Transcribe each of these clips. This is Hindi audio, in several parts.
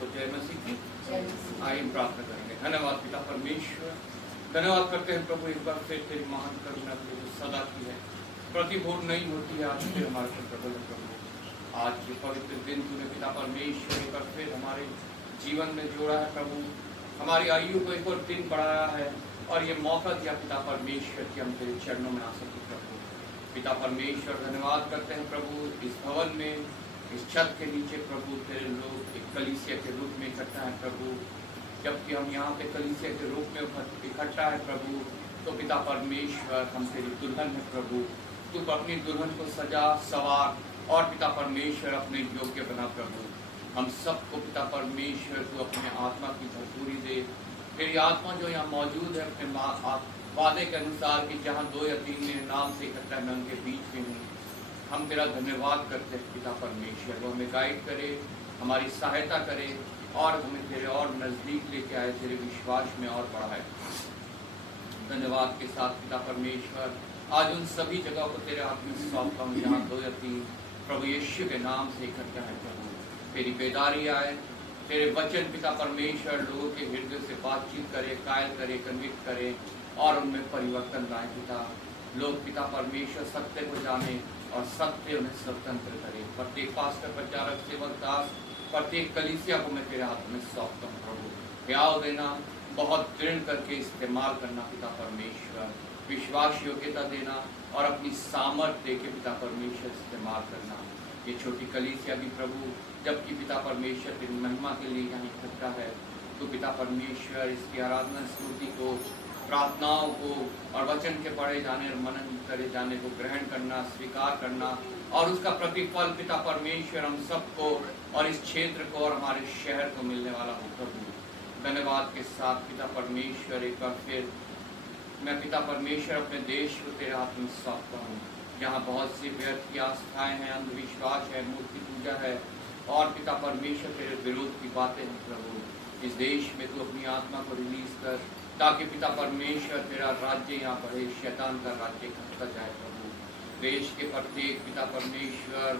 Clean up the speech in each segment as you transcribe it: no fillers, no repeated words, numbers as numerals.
तो जय मसीह की आइए प्रार्थना करेंगे। धन्यवाद पिता परमेश्वर, धन्यवाद करते हैं प्रभु एक बार फिर तेरी महान करुणा की जो सदा की है, प्रतिभूर नहीं होती है। आज फिर हमारे पर प्रबल प्रभु, आज ये पवित्र दिन तूने पिता परमेश्वर एक बार फिर हमारे जीवन में जोड़ा है प्रभु, हमारी आयु को एक और दिन बढ़ाया है और ये मौका दिया पिता परमेश्वर कि हम तेरे चरणों में आ सके प्रभु। पिता परमेश्वर धन्यवाद करते हैं प्रभु, इस भवन में इस छत के नीचे प्रभु तेरे लोग एक कलीसिया के रूप में इकट्ठा है प्रभु। जबकि हम यहाँ पे कलीसिया के रूप में इकट्ठा है प्रभु, तो पिता परमेश्वर हम तेरी दुल्हन है प्रभु। तू अपनी दुल्हन को सजा सवार और पिता परमेश्वर अपने योग्य बना प्रभु। हम सबको पिता परमेश्वर तू अपने आत्मा की भरपूरी दे। तेरी आत्मा जो यहाँ मौजूद है अपने वादे के अनुसार कि जहाँ 2 या 3 मेरे नाम से इकट्ठा मैं उनके बीच में हूँ। हम तेरा धन्यवाद करते हैं पिता परमेश्वर, वो हमें गाइड करे, हमारी सहायता करे और हमें तेरे और नज़दीक लेके आए, तेरे विश्वास में और बढ़ाए। धन्यवाद के साथ पिता परमेश्वर आज उन सभी जगहों को तेरे हाथ में सौंपता हूँ जहाँ 2 या 3 प्रभु यीशु के नाम से इकट्ठा है प्रभु। तेरी बेदारी आए, तेरे वचन पिता परमेश्वर लोगों के हृदय से बातचीत करे, कायल करे, कन्विक्ट करे और उनमें परिवर्तन लाए पिता। लोग पिता परमेश्वर सत्य को जाने और सत्य उन्हें स्वतंत्र करे। प्रत्येक पास्टर, प्रचारक, सेवक, दास, प्रत्येक कलीसिया को मैं तेरे हाथ में सौंपता हूँ प्रभु। प्याव देना, बहुत दृढ़ करके इस्तेमाल करना पिता परमेश्वर, विश्वास योग्यता देना और अपनी सामर्थ्य दे के पिता परमेश्वर इस्तेमाल करना। ये छोटी कलीसिया भी प्रभु जबकि पिता परमेश्वर तेरी महिमा के लिए यहाँ इकट्ठा है, तो पिता परमेश्वर इसकी आराधना स्तुति को, प्रार्थनाओं को और वचन के पढ़े जाने और मनन करे जाने को ग्रहण करना, स्वीकार करना और उसका प्रतिफल पिता परमेश्वर हम सबको और इस क्षेत्र को और हमारे शहर को मिलने वाला हो प्रभु। धन्यवाद के साथ पिता परमेश्वर एक बार फिर मैं पिता परमेश्वर अपने देश को तेरे हाथ में सौंपता हूँ, जहाँ बहुत सी व्यर्थ की आस्थाएं हैं, अंधविश्वास है, मूर्ति पूजा है और पिता परमेश्वर तेरे विरोध की बातें हैं प्रभु। इस देश में तू अपनी आत्मा को रिलीज कर ताकि पिता परमेश्वर तेरा राज्य यहाँ बढ़े, शैतान का राज्य घटता जाए प्रभु। देश के प्रत्येक पिता परमेश्वर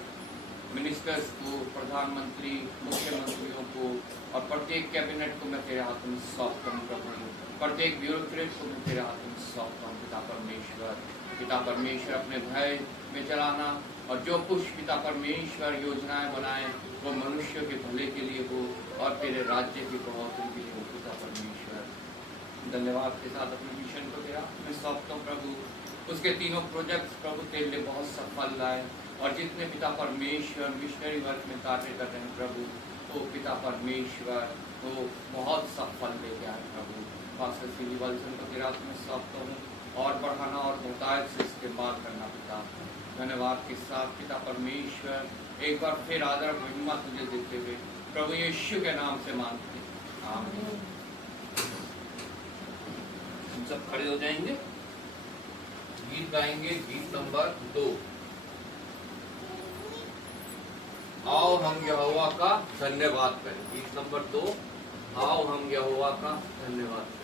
मिनिस्टर्स को, प्रधानमंत्री, मुख्यमंत्रियों को और प्रत्येक कैबिनेट को मैं तेरे हाथ में सौंपता हूँ प्रभु। प्रत्येक ब्यूरोक्रेट को मैं तेरे हाथ में सौंपता हूँ पिता परमेश्वर। पिता परमेश्वर अपने भय में चलाना और जो कुछ पिता परमेश्वर योजनाएं बनाए वो मनुष्य के भले के लिए हो और तेरे राज्य की बढ़ोतरी के लिए हो पिता परमेश्वर। धन्यवाद के साथ अपने मिशन को तेरा मैं सौंपता हूँ प्रभु। उसके तीनों प्रोजेक्ट्स प्रभु तेरे लिए बहुत सफल लाए और जितने पिता परमेश्वर मिशनरी वर्क में कार्य कर रहे हैं प्रभु, वो पिता परमेश्वर वो बहुत सफल लेके आए प्रभु। पास्टर सी वल्सन को तेरा मैं सौंपता हूँ और बढ़ाना और बहुतायत से इस्तेमाल करना पिता। धन्यवाद के साथ पिता परमेश्वर एक बार फिर आदर और महिमा तुझे देते हुए प्रभु यीशु के नाम से मांगते हैं, आमीन। हम सब खड़े हो जाएंगे, गीत गाएंगे, गीत नंबर 2। आओ हम यहोवा का धन्यवाद करें। गीत नंबर 2, आओ हम यहोवा का धन्यवाद करें।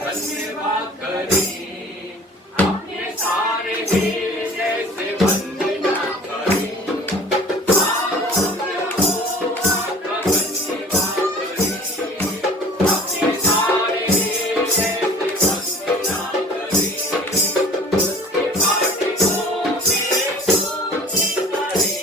धन्यवाद करें अपने सारे हृदय से वंदना करें। अपने सारे हृदय से वंदना करें। उसके फाटकों में स्तुति करें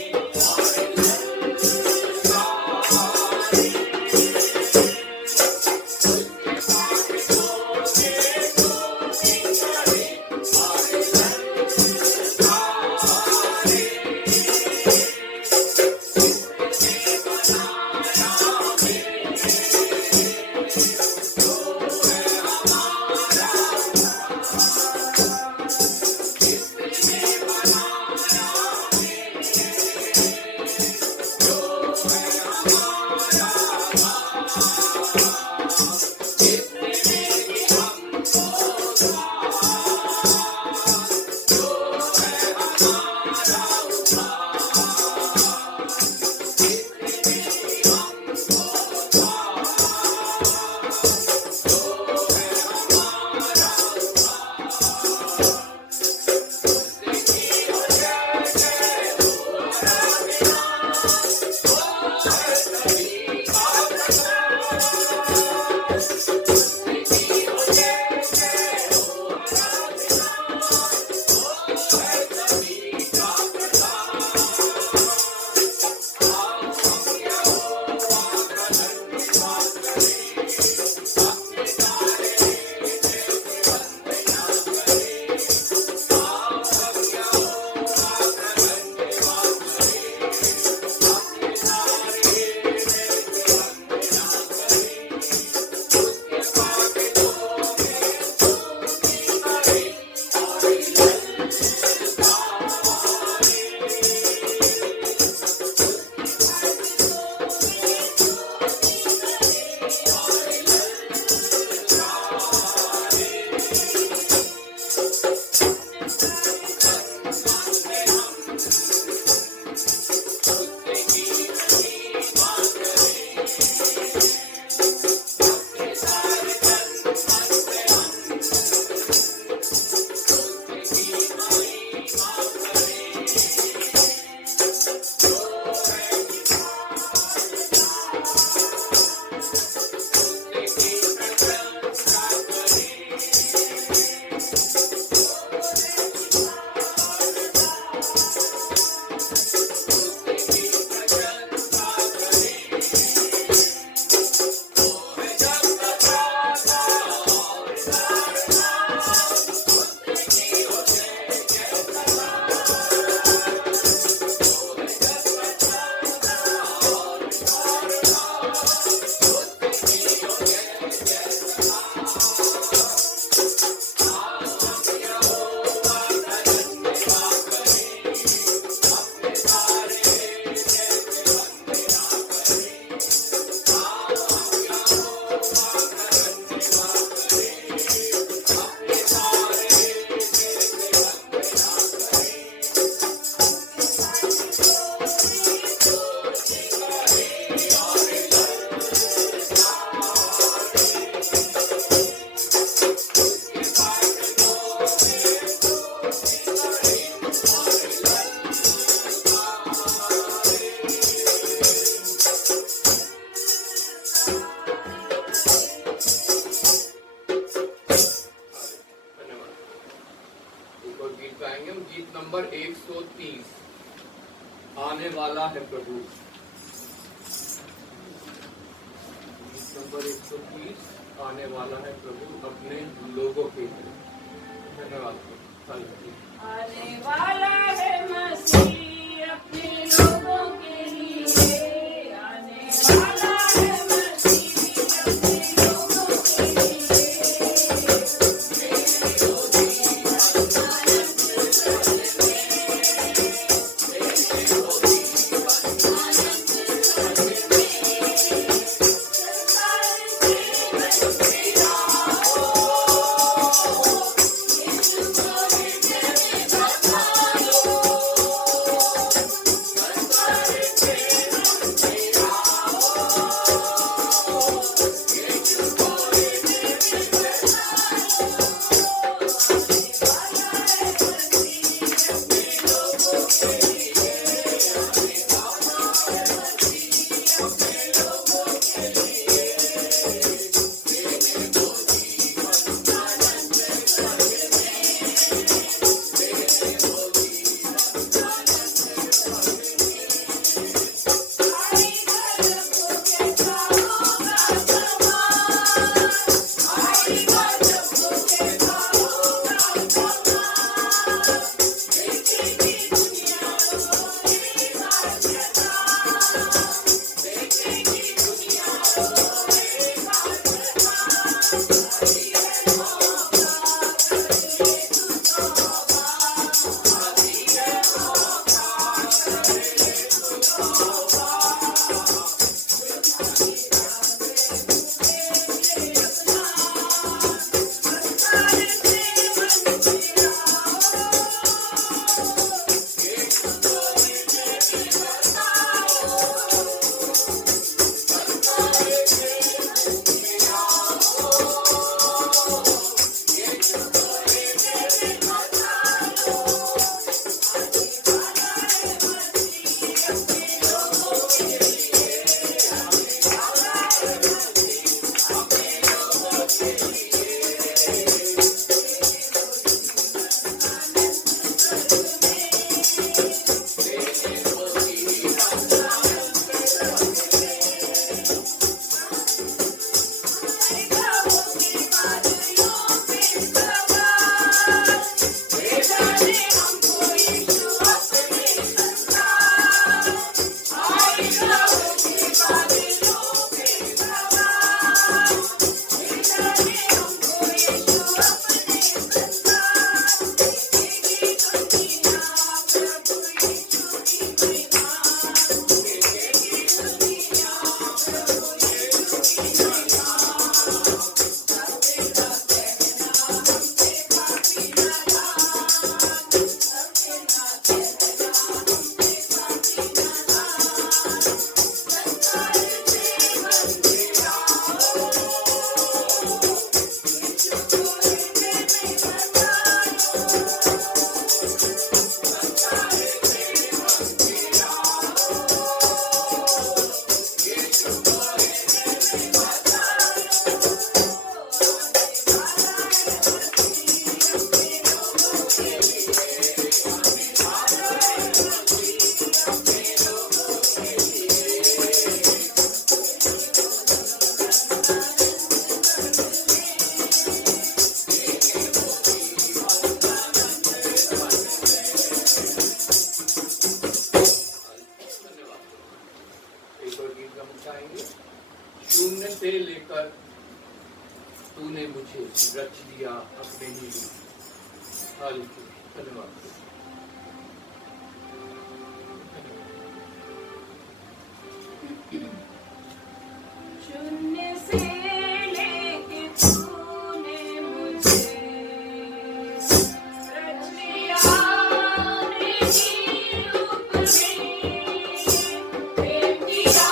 गीत नंबर 130 आने वाला है प्रभु। गीत नंबर 130 आने वाला है प्रभु अपने लोगों के लिए। धन्यवाद। आने वाला है मसीह अपने लोगों के लिए, आने वाला है मसीह अपने लोगों के लिए। शून्य से लेकर तूने मुझे रच दिया अपने लिए। धन्यवाद। शून्य से लेके तूने मुझे रच लिया अपने रूप में, प्रेम किया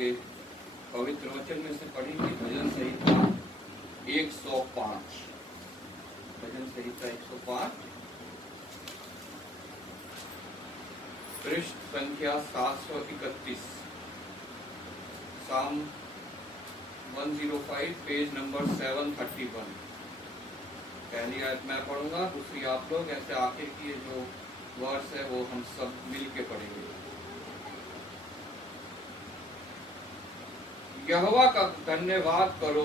के पवित्र वचन में से पढ़ेंगे भजन संहिता 105। भजन संहिता 105 पृष्ठ संख्या 731, साम 105 पेज नंबर 731। पहली आयत मैं पढ़ूंगा, दूसरी आप लोग, ऐसे आखिर की ये जो वर्ष है वो हम सब मिल के पढ़ेंगे। यहोवा का धन्यवाद करो,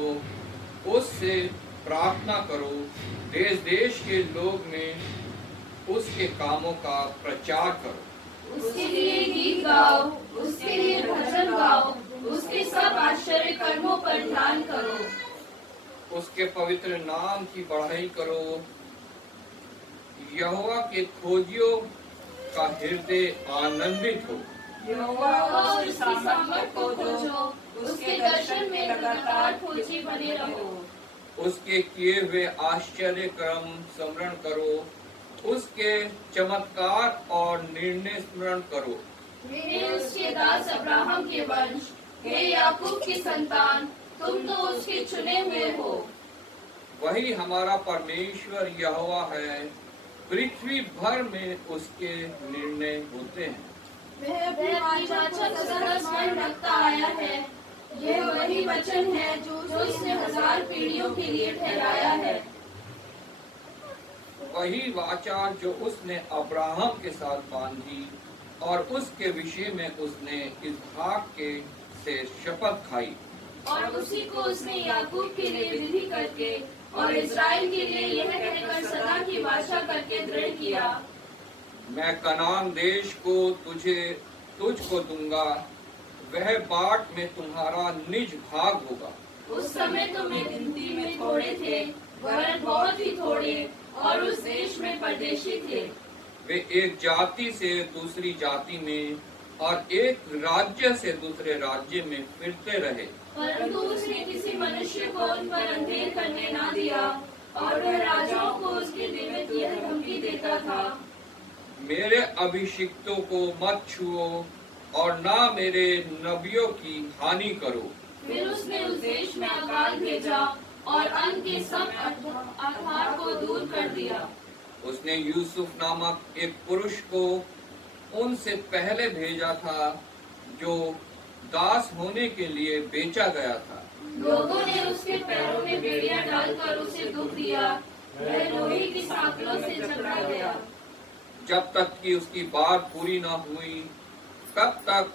उससे प्रार्थना करो, देश देश के लोग में उसके कामों का प्रचार करो। उसके लिए गीत गाओ, उसके लिए भजन गाओ, उसके सब आश्चर्य कर्मों पर ध्यान करो। उसके पवित्र नाम की बढ़ाई करो। यहोवा के खोजियों का हृदय आनंदित हो। यहोवा और उसकी सामर्थ को खोजो, उसके दर्शन में लगातार खोजी बने रहो। उसके किए हुए आश्चर्य कर्म स्मरण करो, उसके चमत्कार और निर्णय स्मरण करो। हे उसके दास अब्राहम के वंश, हे याकूब की संतान, तुम तो उसके चुने हुए हो। वही हमारा परमेश्वर यहोवा है, पृथ्वी भर में उसके निर्णय होते हैं। वह अपनी वाचा सदा स्मरण रखता आया है। यह वही वचन है जो उसने 1000 पीढ़ियों के लिए ठहराया है। वही वाचा जो उसने अब्राहम के साथ बांधी और उसके विषय में उसने इसहाक के से शपथ खाई। और उसी को उसने याकूब के लिए विधि करके और इस्राएल के लिए यह कहकर सदा की वाचा करके दृढ़ किया, मैं कनान देश को तुझको दूंगा, वह बाट में तुम्हारा निज भाग होगा। उस समय तुम्हें गिनती में थोड़े थे, वरन बहुत ही थोड़े, और उस देश में परदेशी थे। वे एक जाति से दूसरी जाति में और एक राज्य से दूसरे राज्य में फिरते रहे, परंतु उसने किसी मनुष्य को उन पर अंधेर करने ना दिया, और वह राजाओं को उसके निमित्त यह धमकी देता था, मेरे अभिषिक्तों को मत छुओ और ना मेरे नबियों की हानि करो। फिर उसने उस देश में अकाल भेजा और अन्न के सब आधार को दूर कर दिया। उसने यूसुफ नामक एक पुरुष को उनसे पहले भेजा था, जो दास होने के लिए बेचा गया था। लोगों ने उसके पैरों में बेड़ियां डालकर उसे दुख दिया, वह लोहे की सांकलों से जकड़ा गया। जब तक कि उसकी बात पूरी न हुई, तब तक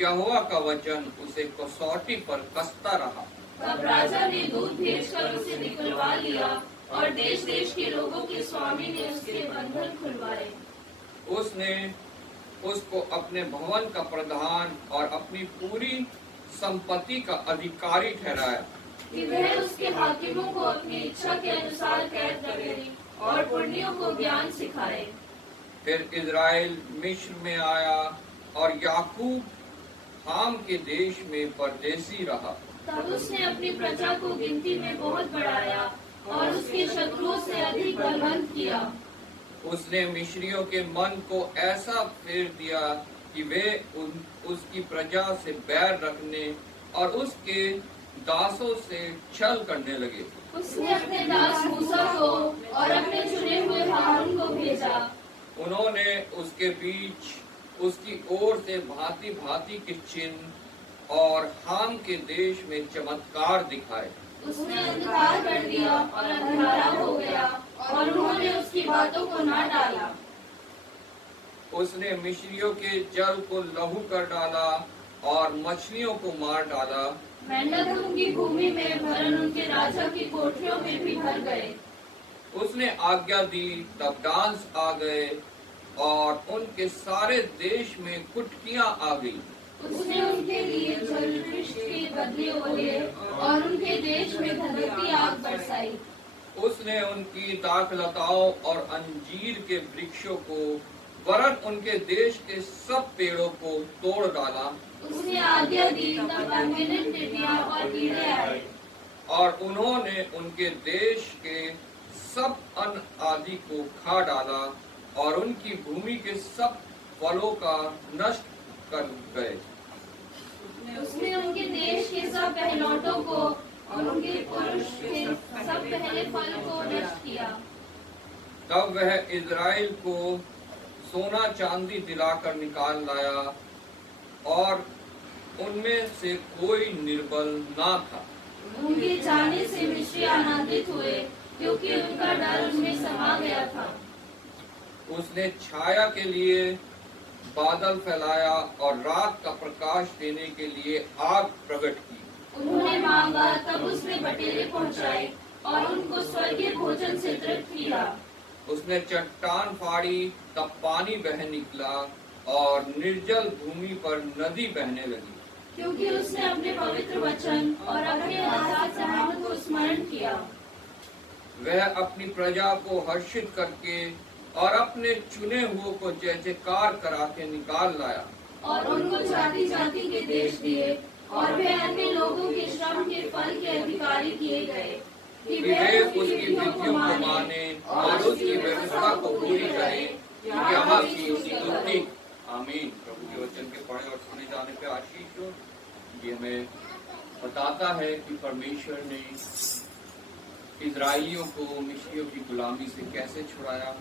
यहोवा का वचन उसे कसौटी पर कसता रहा। तब राजा ने दूत भेजकर उसे निकलवा लिया, और देश देश के लोगों के स्वामी ने उसके बंधन खुलवाए। उसने उसको अपने भवन का प्रधान और अपनी पूरी संपत्ति का अधिकारी ठहराया, कि वह उसके हाकिमों को अपनी इच्छा के अनुसार कैद करे और पुण्यों को ज्ञान सिखाए। फिर इज़राइल मिस्र में आया और याकूब हाम के देश में परदेसी रहा। तब उसने अपनी प्रजा को गिनती में बहुत बढ़ाया और उसके शत्रुओं से अधिक बलवंत किया। उसने मिस्रियों के मन को ऐसा फेर दिया कि वे उसकी प्रजा से बैर रखने और उसके दासों से छल करने लगे। उसने अपने दास मूसा को और अपने चुने हुए हारून को भेजा। उन्होंने उसके बीच उसकी ओर से भांति भांति के चिन्ह और हाम के देश में चमत्कार दिखाए। उसने अंधकार कर दिया और अंधारा हो गया, और उन्होंने उसकी बातों को ना डाला। उसने मिस्रियों के जल को लहू कर डाला और मछलियों को मार डाला। मेंढक उनकी भूमि में, वरन उनके राजा की कोठरियों में भी भर गए। उसने आज्ञा दी, तब डांस आ गए और उनके सारे देश में कुटकियां आ गई। उसने उनके लिए जलवृष्टि के बदले ओले और उनके देश में धधकती आग बरसाई। उसने उनकी दाखलताओं और अंजीर के वृक्षों को वरन उनके देश के सब पेड़ों को तोड़ डाला। उसने आज्ञा दी, तब अनगिनत टिड्डियां और कीड़े आए, और उन्होंने उनके देश के सब अन्न आदि को खा डाला और उनकी भूमि के सब फलों का नष्ट कर गए। उसने उनके देश के सब पहलौठों को और उनके पुरुष के सब पहले फल को नष्ट किया। तब वह इज़राइल को सोना चांदी दिलाकर निकाल लाया और उनमें से कोई निर्बल ना था। उनके जाने से मिस्री आनंदित हुए, क्योंकि उनका डर उनमें समा गया था। उसने छाया के लिए बादल फैलाया और रात का प्रकाश देने के लिए आग प्रकट की। उन्होंने मांगा, तब उसने बटेरे पहुंचाए और उनको स्वर्गीय भोजन से तृप्त किया। उसने चट्टान फाड़ी, तब पानी बह निकला और निर्जल भूमि पर नदी बहने लगी। क्योंकि उसने अपने पवित्र वचन और अपने आजाद रहमत को स्मरण किया। वह अपनी प्रजा को हर्षित करके और अपने चुने हुओं को जय जयकार करा के निकाल लाया। और उनको जाति जाति के देश दिए और वे अन्य लोगों के श्रम के फल के अधिकारी किए गए कि वे उसकी विधियों को माने और उसकी व्यवस्था को पूरी करें। यहाँ की उसकी स्तुति। आमीन। प्रभु के वचन के पढ़े और सुने जाने पे आशीष हो। ये हमें बताता है कि परमेश्वर ने इजराइलियों को मिस्रियों की गुलामी से कैसे छुड़ाया।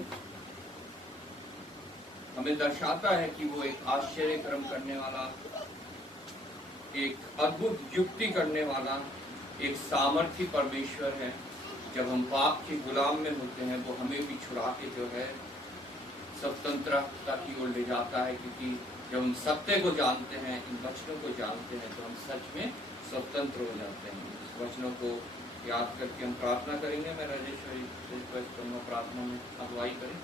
हमें दर्शाता है कि वो एक आश्चर्य कर्म करने वाला, एक अद्भुत युक्ति करने वाला, एक सामर्थी परमेश्वर है। जब हम पाप के गुलाम में होते हैं वो हमें भी छुड़ा के जो है स्वतंत्रता की ओर ले जाता है, क्योंकि जब हम सत्य को जानते हैं, इन वचनों को जानते हैं, तो हम सच में स्वतंत्र हो जाते हैं। इस वचनों को याद करके हम प्रार्थना करेंगे। मैं राजेश्वरी से रिक्वेस्ट करूँगा प्रार्थना में अगुवाई करें।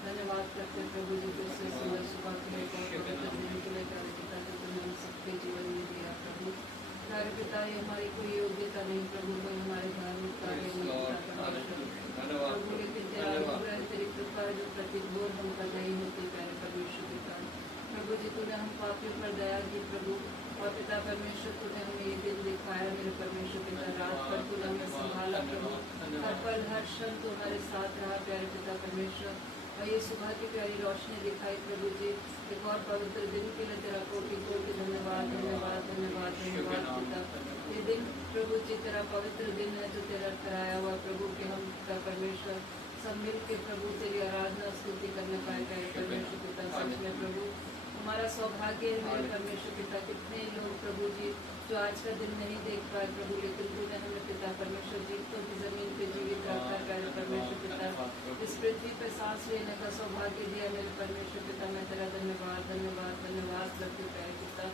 धन्यवाद करते प्रभु जी को सुंदर सुबह के लिए सबके जीवन में दिया प्रभु। हमारे पिता ये हमारी कोई योग्यता नहीं प्रभु, कोई हमारे धार्मिक कार्य प्रभु, लेकिन तेरा तेरी कृपा जो प्रतिघोर हम कर नहीं होते प्यारे परमेश्वर पिता। प्रभु जी तूने हम पापियों पर दया की प्रभु, और पिता परमेश्वर तूने हमें ये दिन दिखाया मेरे परमेश्वर पिता। रात पर तूने हमें संभाला प्रभु, हर पल हर क्षण तुम्हारे साथ रहा प्यारे पिता परमेश्वर। और ये सुबह की प्यारी रोशनी दिखाई प्रभु जी, एक और पवित्र दिन के लिए तेरा कोटि कोटि धन्यवाद धन्यवाद धन्यवाद धन्यवाद पिता। ये दिन प्रभु जी तेरा पवित्र दिन है जो तेरा कराया हुआ प्रभु के हम पिता परमेश्वर सब मिल के प्रभु तेरी आराधना स्तुति करने पाए प्यारे परमेश्वर पिता। सच में प्रभु हमारा सौभाग्य है मेरे परमेश्वर पिता। कितने लोग प्रभु जी जो आज का दिन नहीं देख पाए प्रभु, लेकिन तूने हमें पिता परमेश्वर जीवितों की जमीन पे जीवित रखा प्यारे परमेश्वर पिता। इस पृथ्वी पे सांस लेने का सौभाग्य दिया मेरे परमेश्वर पिता। मैं तेरा धन्यवाद धन्यवाद धन्यवाद करती हूँ प्यारे पिता।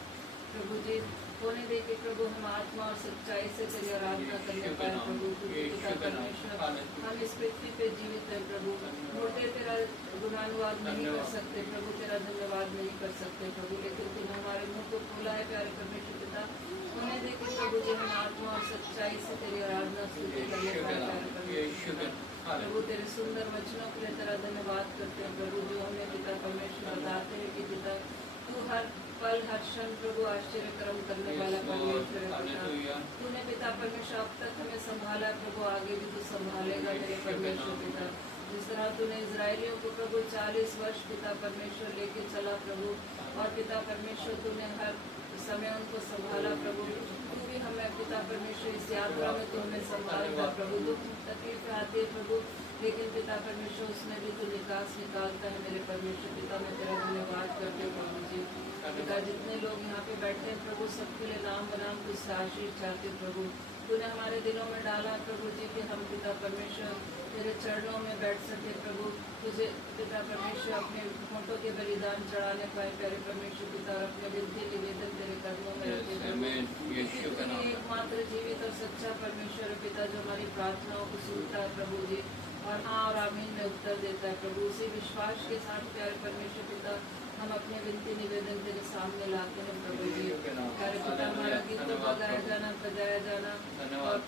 प्रभु जी होने दे के प्रभु हम आत्मा और सच्चाई से तेरी आराधना करने पाए प्रभु पिता परमेश्वर। हम इस पृथ्वी पे जीवित है प्रभु, मोटे तेरा गुणानुवाद नहीं कर सकते प्रभु, तेरा धन्यवाद नहीं कर सकते प्रभु, लेकिन तूने हमारे मुंह को खोला है प्यारे परमेश्वर पिता। होने दे के प्रभु जी हम आत्मा और सच्चाई से तेरी आराधना स्तुति करने पाए प्यारे परमेश्वर। प्रभु तेरे सुंदर वचनों के लिए तेरा धन्यवाद करते हैं प्रभु, जो हमें पिता परमेश्वर बताते हैं कि पिता तू हर पल हर क्षण प्रभु आश्चर्य कर्म करने वाला परमेश्वर है पिता। तूने पिता परमेश्वर अब तक हमें संभाला प्रभु, आगे भी तू संभालेगा मेरे परमेश्वर पिता। जिस तरह तूने इजरायलियों को प्रभु 40 वर्ष पिता परमेश्वर लेके चला प्रभु, और पिता परमेश्वर तूने हर समय उनको संभाला प्रभु। तू भी हमें पिता परमेश्वर इस यात्रा में तू हमें संभालेगा प्रभु। दुख तकलीफ आती है प्रभु, लेकिन पिता परमेश्वर उसमें भी तू निकास निकालता है मेरे परमेश्वर पिता। मैं तेरा धन्यवाद करती हूँ प्रभु जी पिता। जितने लोग यहाँ पे बैठे हैं प्रभु, सबके लिए नाम बनाम तुझसे आशीष चाहते प्रभु। तूने हमारे दिलों में डाला प्रभु जी कि हम पिता परमेश्वर तेरे चरणों में बैठ सके प्रभु, तुझे पिता परमेश्वर अपने होठों के बलिदान चढ़ाने पाए प्यारे परमेश्वर पिता, और अपने विनती निवेदन तेरे कदमों में रखे प्रभु। एकमात्र जीवित और सच्चा परमेश्वर पिता जो हमारी प्रार्थनाओं को सुनता है प्रभु जी, और हाँ और आमीन में उत्तर देता है प्रभु। उसी विश्वास के साथ प्यारे परमेश्वर पिता हम अपने विनती निवेदन तेरे सामने लाते हैं प्रभु जी। प्यारे पिता हमारा गीतों का गाया जाना, बजाया जाना और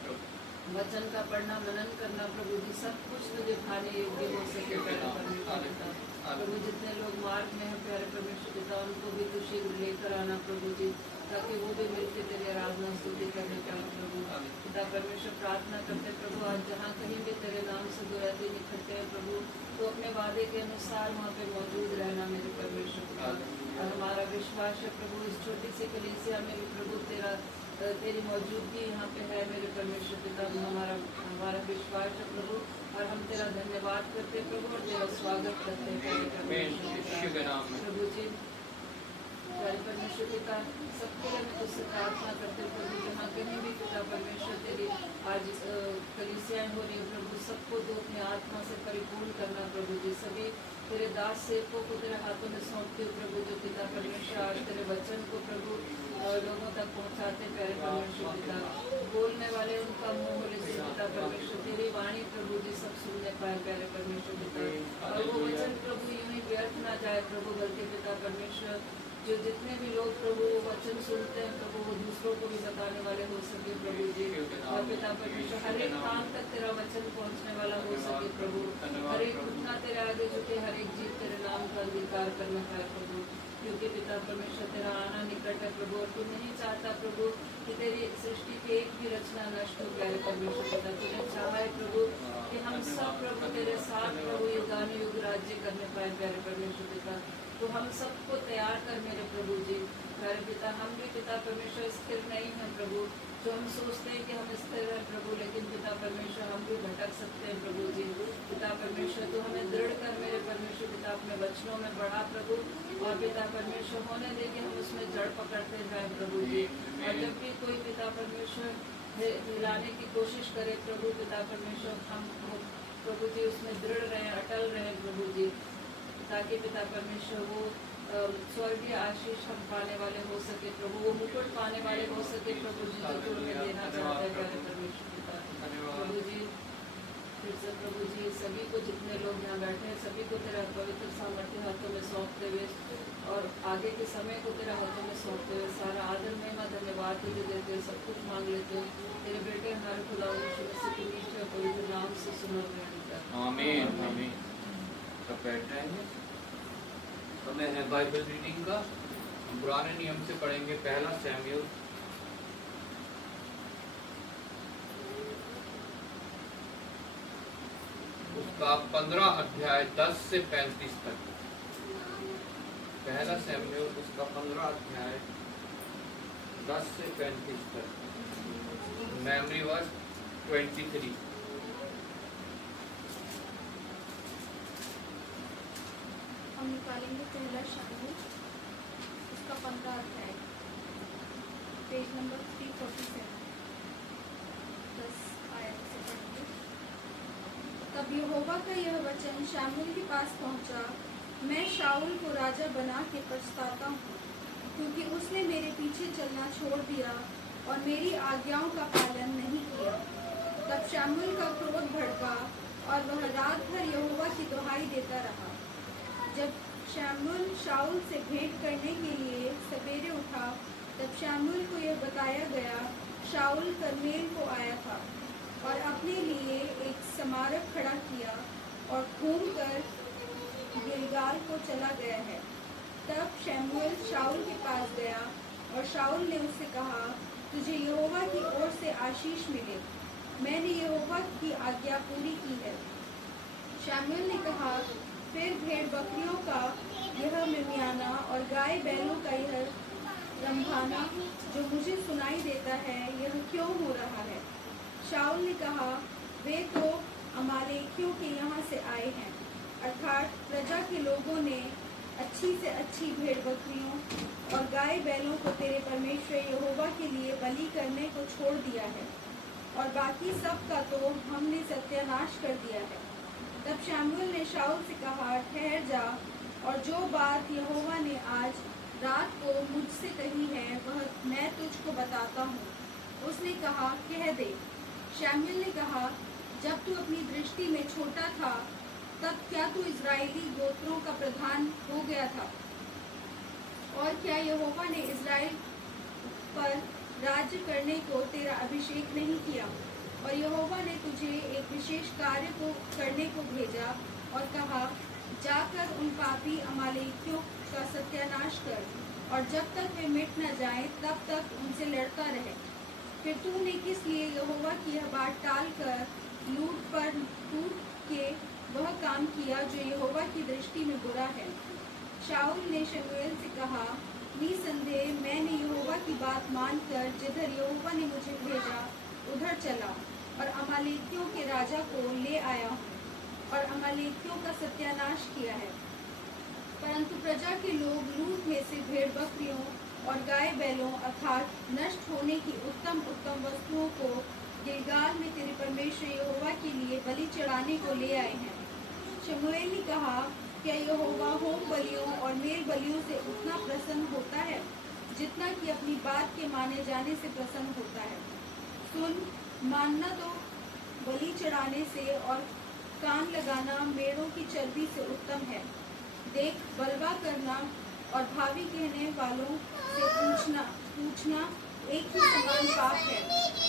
वचन का पढ़ना मनन करना प्रभु जी, सब कुछ तुझे खाने योग्य हो सके प्यारे परमेश्वर पिता। प्रभु जितने लोग मार्ग में हैं प्यारे परमेश्वर पिता, उनको भी तू शीघ्र लेकर आना प्रभु जी। ताकि वो भी मिलकर तेरी आराधना स्तुति करने पाए प्रभु। पिता परमेश्वर प्रार्थना करते प्रभु, आज जहाँ कहीं भी तेरे नाम से 2 या 3 इकट्ठे हैं प्रभु, तो अपने वादे के अनुसार वहाँ पे मौजूद रहना मेरे परमेश्वर पिता। और हमारा विश्वास है प्रभु, इस छोटी सी कलीसिया में भी प्रभु तेरी मौजूदगी यहाँ पे है मेरे परमेश्वर पिता। हमारा विश्वास है प्रभु, और हम तेरा धन्यवाद करते प्रभु और तेरा स्वागत करते हैं प्रभु जी। प्यारे परमेश्वर पिता, सबके लिए मैं तुझसे प्रार्थना करते प्रभु, जहाँ कहीं भी पिता परमेश्वर तेरी आज कलीसियाएं हो रही प्रभु, सबको तू अपनी आत्मा से परिपूर्ण करना प्रभु जी। सभी तेरे दास सेवकों को तेरे हाथों में सौंपते हो प्रभु, जो पिता परमेश्वर आज तेरे वचन को प्रभु लोगों तक पहुँचाते प्यारे परमेश्वर पिता। बोलने वाले उनका मुँह होले से पिता परमेश्वर, तेरी वाणी प्रभु जी सब सुनने पाए प्यारे परमेश्वर पिता। और वो वचन प्रभु यूं ही व्यर्थ ना जाए प्रभु, बल्कि पिता परमेश्वर जो जितने भी लोग प्रभु वो वचन सुनते हैं प्रभु, वो दूसरों को भी बताने वाले हो सके प्रभु जी। और पिता परमेश्वर हर एक काम तक तेरा वचन पहुंचने वाला हो सके प्रभु। हर एक घटना तेरे आगे झुके, हर एक जीव तेरे नाम का अंगीकार करना पाए प्रभु, क्योंकि पिता परमेश्वर तेरा आना निकट है प्रभु। और तू नहीं चाहता प्रभु कि तेरी सृष्टि की एक भी रचना नष्ट हो प्यारे परमेश्वर पिता। तुझे चाहा है प्रभु कि हम सब प्रभु तेरे साथ प्रभु युगानुयुग राज्य करने पाए प्यारे परमेश्वर पिता। तो हम सबको तैयार कर मेरे प्रभु जी। प्यारे पिता, हम भी पिता परमेश्वर स्थिर नहीं हैं प्रभु, जो हम सोचते हैं कि हम स्थिर हैं प्रभु, लेकिन पिता परमेश्वर हम भी भटक सकते हैं प्रभु जी। पिता परमेश्वर तो हमें दृढ़ कर मेरे परमेश्वर पिता अपने वचनों में बढ़ा प्रभु, और पिता परमेश्वर होने दे कि हम उसमें जड़ पकड़ते जाए प्रभु जी। और जब भी कोई पिता परमेश्वर हिलाने की कोशिश करे प्रभु, पिता परमेश्वर हम प्रभु जी उसमें दृढ़ रहें, अटल रहें प्रभु जी, ताकि पिता परमेश्वर वो स्वर्गीय आशीष हम पाने वाले हो सके प्रभु, वो मुकुट पाने वाले हो सके प्रभु जी, जो तू हमें देना चाहता है प्यारे परमेश्वर पिता। प्रभु जी फिर से प्रभु जी सभी को, जितने लोग यहाँ बैठे हैं सभी को तेरा पवित्र सामर्थ्य हाथों में सौंपते हुए और आगे के समय को तेरा हाथों में सौंपते हुए सारा आदर महिमा धन्यवाद तुझे देते हुए सब कुछ मांग लेते हैं तेरे बेटे हमारे खुदा यीशु मसीह के मीठे और पवित्र नाम से सुमर आमीन आमीन। सब बैठ जाएंगे। समय है बाइबल रीडिंग का। हम पुराने नियम से पढ़ेंगे पहला सैमुएल उसका 15 अध्याय 10 से 35 तक। पहला सैमुएल उसका 15 अध्याय 10 से 35 तक। Memory verse 23। हम निकालेंगे पहला शमूएल उसका 15 अध्याय, पेज नंबर 347, 10 आयत से पढ़ेंगे। तब यहोवा का यह वचन शमूएल के पास पहुंचा, मैं शाऊल को राजा बना के पछताता हूँ, क्योंकि उसने मेरे पीछे चलना छोड़ दिया और मेरी आज्ञाओं का पालन नहीं किया। तब शमूएल का क्रोध भड़का और वह रात भर यहोवा की दुहाई देता रहा। जब शमूएल शाऊल से भेंट करने के लिए सवेरे उठा, तब शमूएल को यह बताया गया, शाऊल कर्मेल को आया था और अपने लिए एक स्मारक खड़ा किया और घूमकर गिलगाल को चला गया है। तब शमूएल शाऊल के पास गया और शाऊल ने उससे कहा, तुझे यहोवा की ओर से आशीष मिले, मैंने यहोवा की आज्ञा पूरी की है। शमूएल ने कहा, फिर भेड़ बकरियों का यह मिमियाना और गाय बैलों का यह रंभाना जो मुझे सुनाई देता है, यह क्यों हो रहा है? शाऊल ने कहा, वे तो अमालेकियों के यहाँ से आए हैं, अर्थात प्रजा के लोगों ने अच्छी से अच्छी भेड़ बकरियों और गाय बैलों को तेरे परमेश्वर यहोवा के लिए बलि करने को छोड़ दिया है, और बाकी सब का तो हमने सत्यानाश कर दिया है। तब शमूएल ने शाऊल से कहा, ठहर जा, और जो बात यहोवा ने आज रात को मुझसे कही है वह मैं तुझको बताता हूँ। उसने कहा, कह दे। शमूएल ने कहा, जब तू अपनी दृष्टि में छोटा था, तब क्या तू इज़राइली गोत्रों का प्रधान हो गया था? और क्या यहोवा ने इज़राइल पर राज्य करने को तेरा अभिषेक नहीं किया? और यहोवा ने तुझे एक विशेष कार्य को करने को भेजा और कहा, जाकर उन पापी अमालेकियों का सत्यानाश कर और जब तक वे मिट न जाएं तब तक उनसे लड़ता रहे। फिर तूने किस लिए यहोवा की यह बात टाल कर टूट के वह काम किया जो यहोवा की दृष्टि में बुरा है? शाऊल ने शमूएल से कहा, निसंदेह मैंने यहोवा की बात मानकर जिधर यहोवा ने मुझे भेजा उधर चला और अमालेकियों के राजा को ले आया हूँ और अमालेकियों का सत्यानाश किया है। परंतु प्रजा के लोग लूट में से भेड़ बकरियों और गाय बैलों अर्थात नष्ट होने की उत्तम उत्तम वस्तुओं को गिलगाल में तेरे परमेश्वर यहोवा के लिए बलि चढ़ाने को ले आए हैं। शमूएल ने कहा, क्या यहोवा होम बलियों और मेल बलियों से उतना प्रसन्न होता है जितना कि अपनी बात के माने जाने से प्रसन्न होता है? सुन, मानना तो बलि चढ़ाने से और कान लगाना मेढ़ों की चर्बी से उत्तम है। देख, बलवा करना और भावी कहने वालों से पूछना एक ही समान पाप है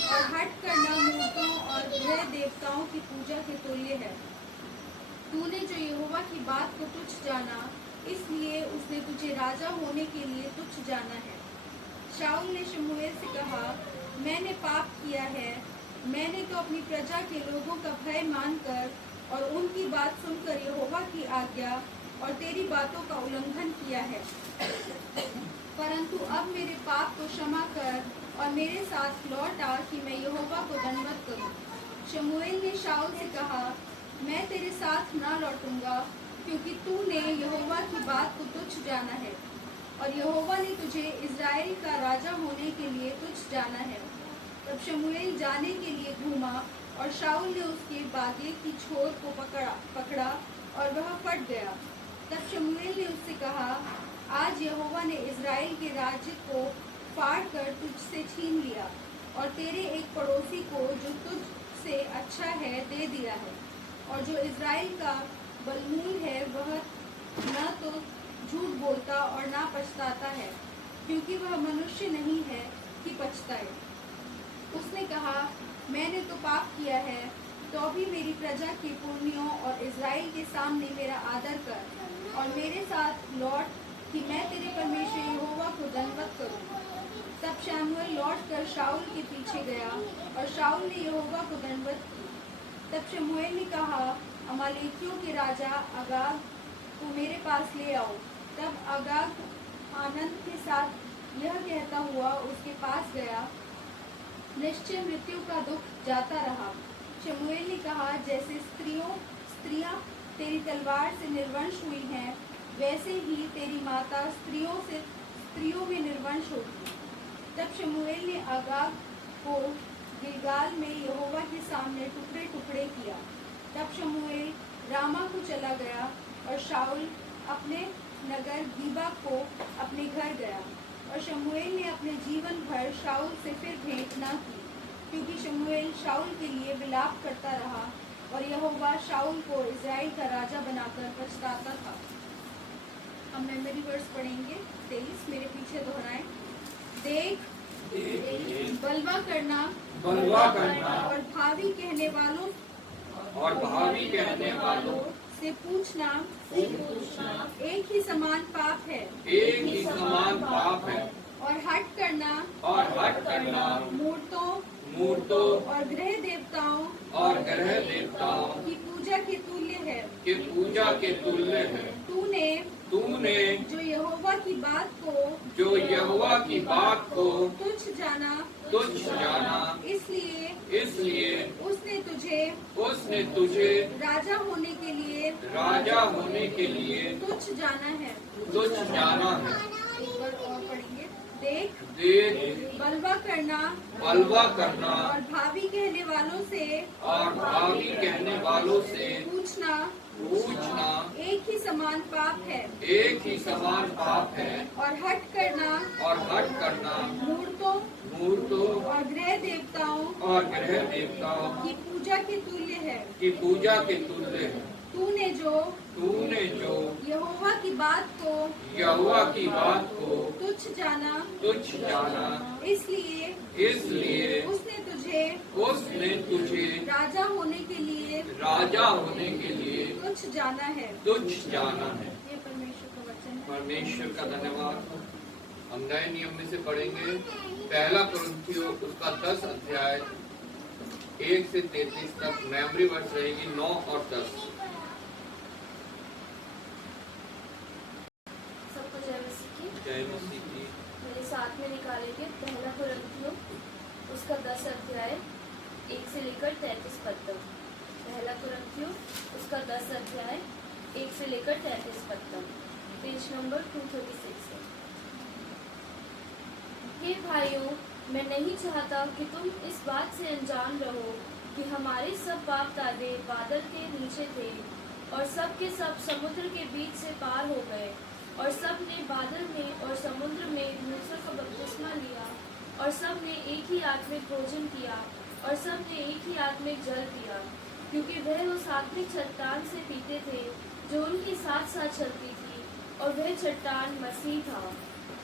और हट करना मूर्तों और गृह देवताओं की पूजा के तुल्य है। तूने जो यहोवा की बात को तुच्छ जाना, इसलिए उसने तुझे राजा होने के लिए तुच्छ जाना है। शाऊल ने शमूएल से कहा, मैंने पाप किया है। मैंने तो अपनी प्रजा के लोगों का भय मानकर और उनकी बात सुनकर यहोवा की आज्ञा और तेरी बातों का उल्लंघन किया है। परंतु अब मेरे पाप को क्षमा कर और मेरे साथ लौट आ कि मैं यहोवा को दंडवत करूं। शमूएल ने शाऊल से कहा, मैं तेरे साथ ना लौटूंगा, क्योंकि तूने यहोवा की बात को तुच्छ जाना है और यहोवा ने तुझे इज़राइल का राजा होने के लिए तुच्छ जाना है। तब शमूएल जाने के लिए घूमा और शाऊल ने उसके बागे की छोर को पकड़ा और वह फट गया। तब शमूएल ने उससे कहा, आज यहोवा ने इज़राइल के राज्य को फाड़ कर तुझसे छीन लिया और तेरे एक पड़ोसी को जो तुझ से अच्छा है दे दिया है, और जो इज़राइल का बलमूल है वह न तो झूठ बोलता और ना पछताता है, क्योंकि वह मनुष्य नहीं है कि पछताए। उसने कहा, मैंने तो पाप किया है, तो भी मेरी प्रजा के पुरनियों और इज़राइल के सामने मेरा आदर कर और मेरे साथ लौट कि मैं तेरे परमेश्वर यहोवा को दंडवत करूं। तब शमूएल लौटकर शाऊल के पीछे गया और शाऊल ने यहोवा को दंडवत की। तब शमूएल ने कहा, अमालेकियों के राजा अगाग को मेरे पास ले आओ। तब अगाग आनंद के साथ यह कहता हुआ उसके पास गया। निश्चय मृत्यु का दुख जाता रहा। शमूएल ने कहा, जैसे स्त्रियां तेरी तलवार से निर्वंश हुई हैं, वैसे ही तेरी माता स्त्रियों में निर्वंश होगी। तब शमूएल ने अगाग को गिलगाल में यहोवा के सामने टुकड़े टुकड़े किया। तब शमूएल रामा को चला गया और शाऊल अपने नगर गीबा को अपने घर गया। और शमूएल ने अपने जीवन भर शाऊल से फिर भेंट न की, क्योंकि शमूएल शाऊल के लिए विलाप करता रहा और यहोवा शाऊल को इज़राइल का राजा बनाकर पछताता था। हम मेमोरी वर्स पढ़ेंगे 23, मेरे पीछे दोहराएं। देख, बलवा करना और भावी कहने वालों से पूछना एक ही समान पाप है। और हट करना मूर्तों और गृह देवताओं की पूजा के तुल्य है। तूने जो यहोवा की बात को तुच्छ जाना, इसलिए उसने तुझे राजा होने के लिए तुच्छ जाना है। एक बार और पढ़ेंगे। देख, बलवा करना और भावी कहने वालों से पूछना एक ही समान पाप है। और हट करना मूर्तों और गृह देवताओं की पूजा के तुल्य है। तूने जो यहोवा की बात को तुच्छ जाना, इसलिए उसने तुझे राजा होने के लिए तुच्छ जाना है। तुच्छ जाना है। ये परमेश्वर का वचन है। परमेश्वर का धन्यवाद। हम नए नियम में से पढ़ेंगे पहला कुरिन्थियों उसका 10 अध्याय 1 से 33 तक। मेमोरी वर्स रहेगी 9 और 10। सबको जय मसीह की। जय मसीह की। मेरे साथ में निकालेंगे पहला कुरिन्थियों उसका 10 अध्याय 1 से लेकर 33 पद तक। पहला कुरिन्थियों उसका 10 अध्याय 1 से लेकर 33 पद तक। पेज नंबर 236 है। हे भाइयों, मैं नहीं चाहता कि तुम इस बात से अनजान रहो कि हमारे सब बाप दादे बादल के नीचे थे और सब के सब समुद्र के बीच से पार हो गए और सब ने बादल में और समुद्र में मूसा का बपतिस्मा लिया और सब ने एक ही आत्मिक भोजन किया और सब ने एक ही आत्मिक जल पिया, क्योंकि वह उस आत्मिक चट्टान से पीते थे जो उनके साथ साथ चलती थी, और वह चट्टान मसीह था।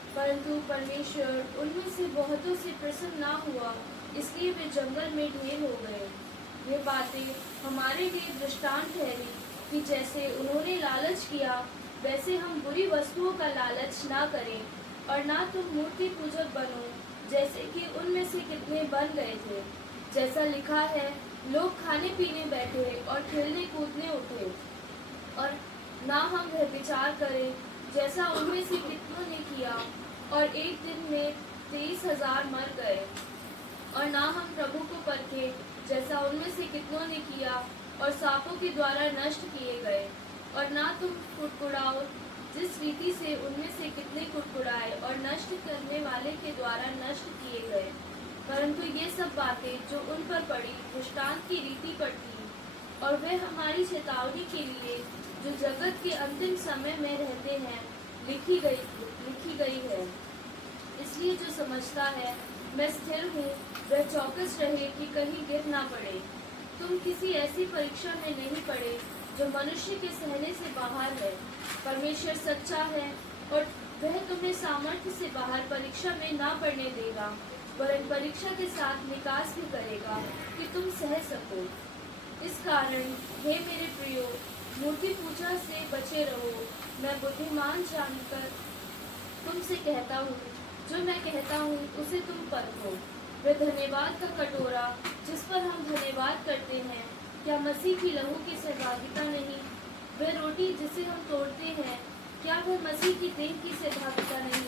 परंतु परमेश्वर उनमें से बहुतों से प्रसन्न ना हुआ, इसलिए वे जंगल में ढेर हो गए। ये बातें हमारे लिए दृष्टांत ठहरी कि जैसे उन्होंने लालच किया वैसे हम बुरी वस्तुओं का लालच ना करें, और ना तुम मूर्ति पूजक बनो जैसे कि उनमें से कितने बन गए थे। जैसा लिखा है, लोग खाने पीने बैठे और खेलने कूदने उठे। और ना हम वह विचार करें जैसा उनमें से कितनों ने किया, और एक दिन में 23,000 मर गए। और ना हम प्रभु को परखे जैसा उनमें से कितनों ने किया और सांपों के द्वारा नष्ट किए गए। और ना तुम कुड़कुड़ाओ जिस रीति से उनमें से कितने कुड़कुड़ाए और नष्ट करने वाले के द्वारा नष्ट किए गए। परंतु ये सब बातें जो उन पर पड़ी दृष्टांत की रीति पर थी, और वे हमारी चेतावनी के लिए जो जगत के अंतिम समय में रहते हैं लिखी गई है। इसलिए जो समझता है मैं स्थिर हूँ, वह चौकस रहे कि कहीं गिर ना पड़े। तुम किसी ऐसी परीक्षा में नहीं पड़े जो मनुष्य के सहने से बाहर है। परमेश्वर सच्चा है और वह तुम्हें सामर्थ्य से बाहर परीक्षा में ना पड़ने देगा, वरन परीक्षा के साथ निकास भी करेगा कि तुम सह सको। इस कारण हे मेरे प्रियो, मूर्ति पूजा से बचे रहो। मैं बुद्धिमान जानकर तुमसे कहता हूँ, जो मैं कहता हूँ उसे तुम परखो। वह धन्यवाद का कटोरा जिस पर हम धन्यवाद करते हैं, क्या मसीह की लहू की सहभागिता नहीं? वह रोटी जिसे हम तोड़ते हैं, क्या वह मसीह की देह की सहभागिता नहीं?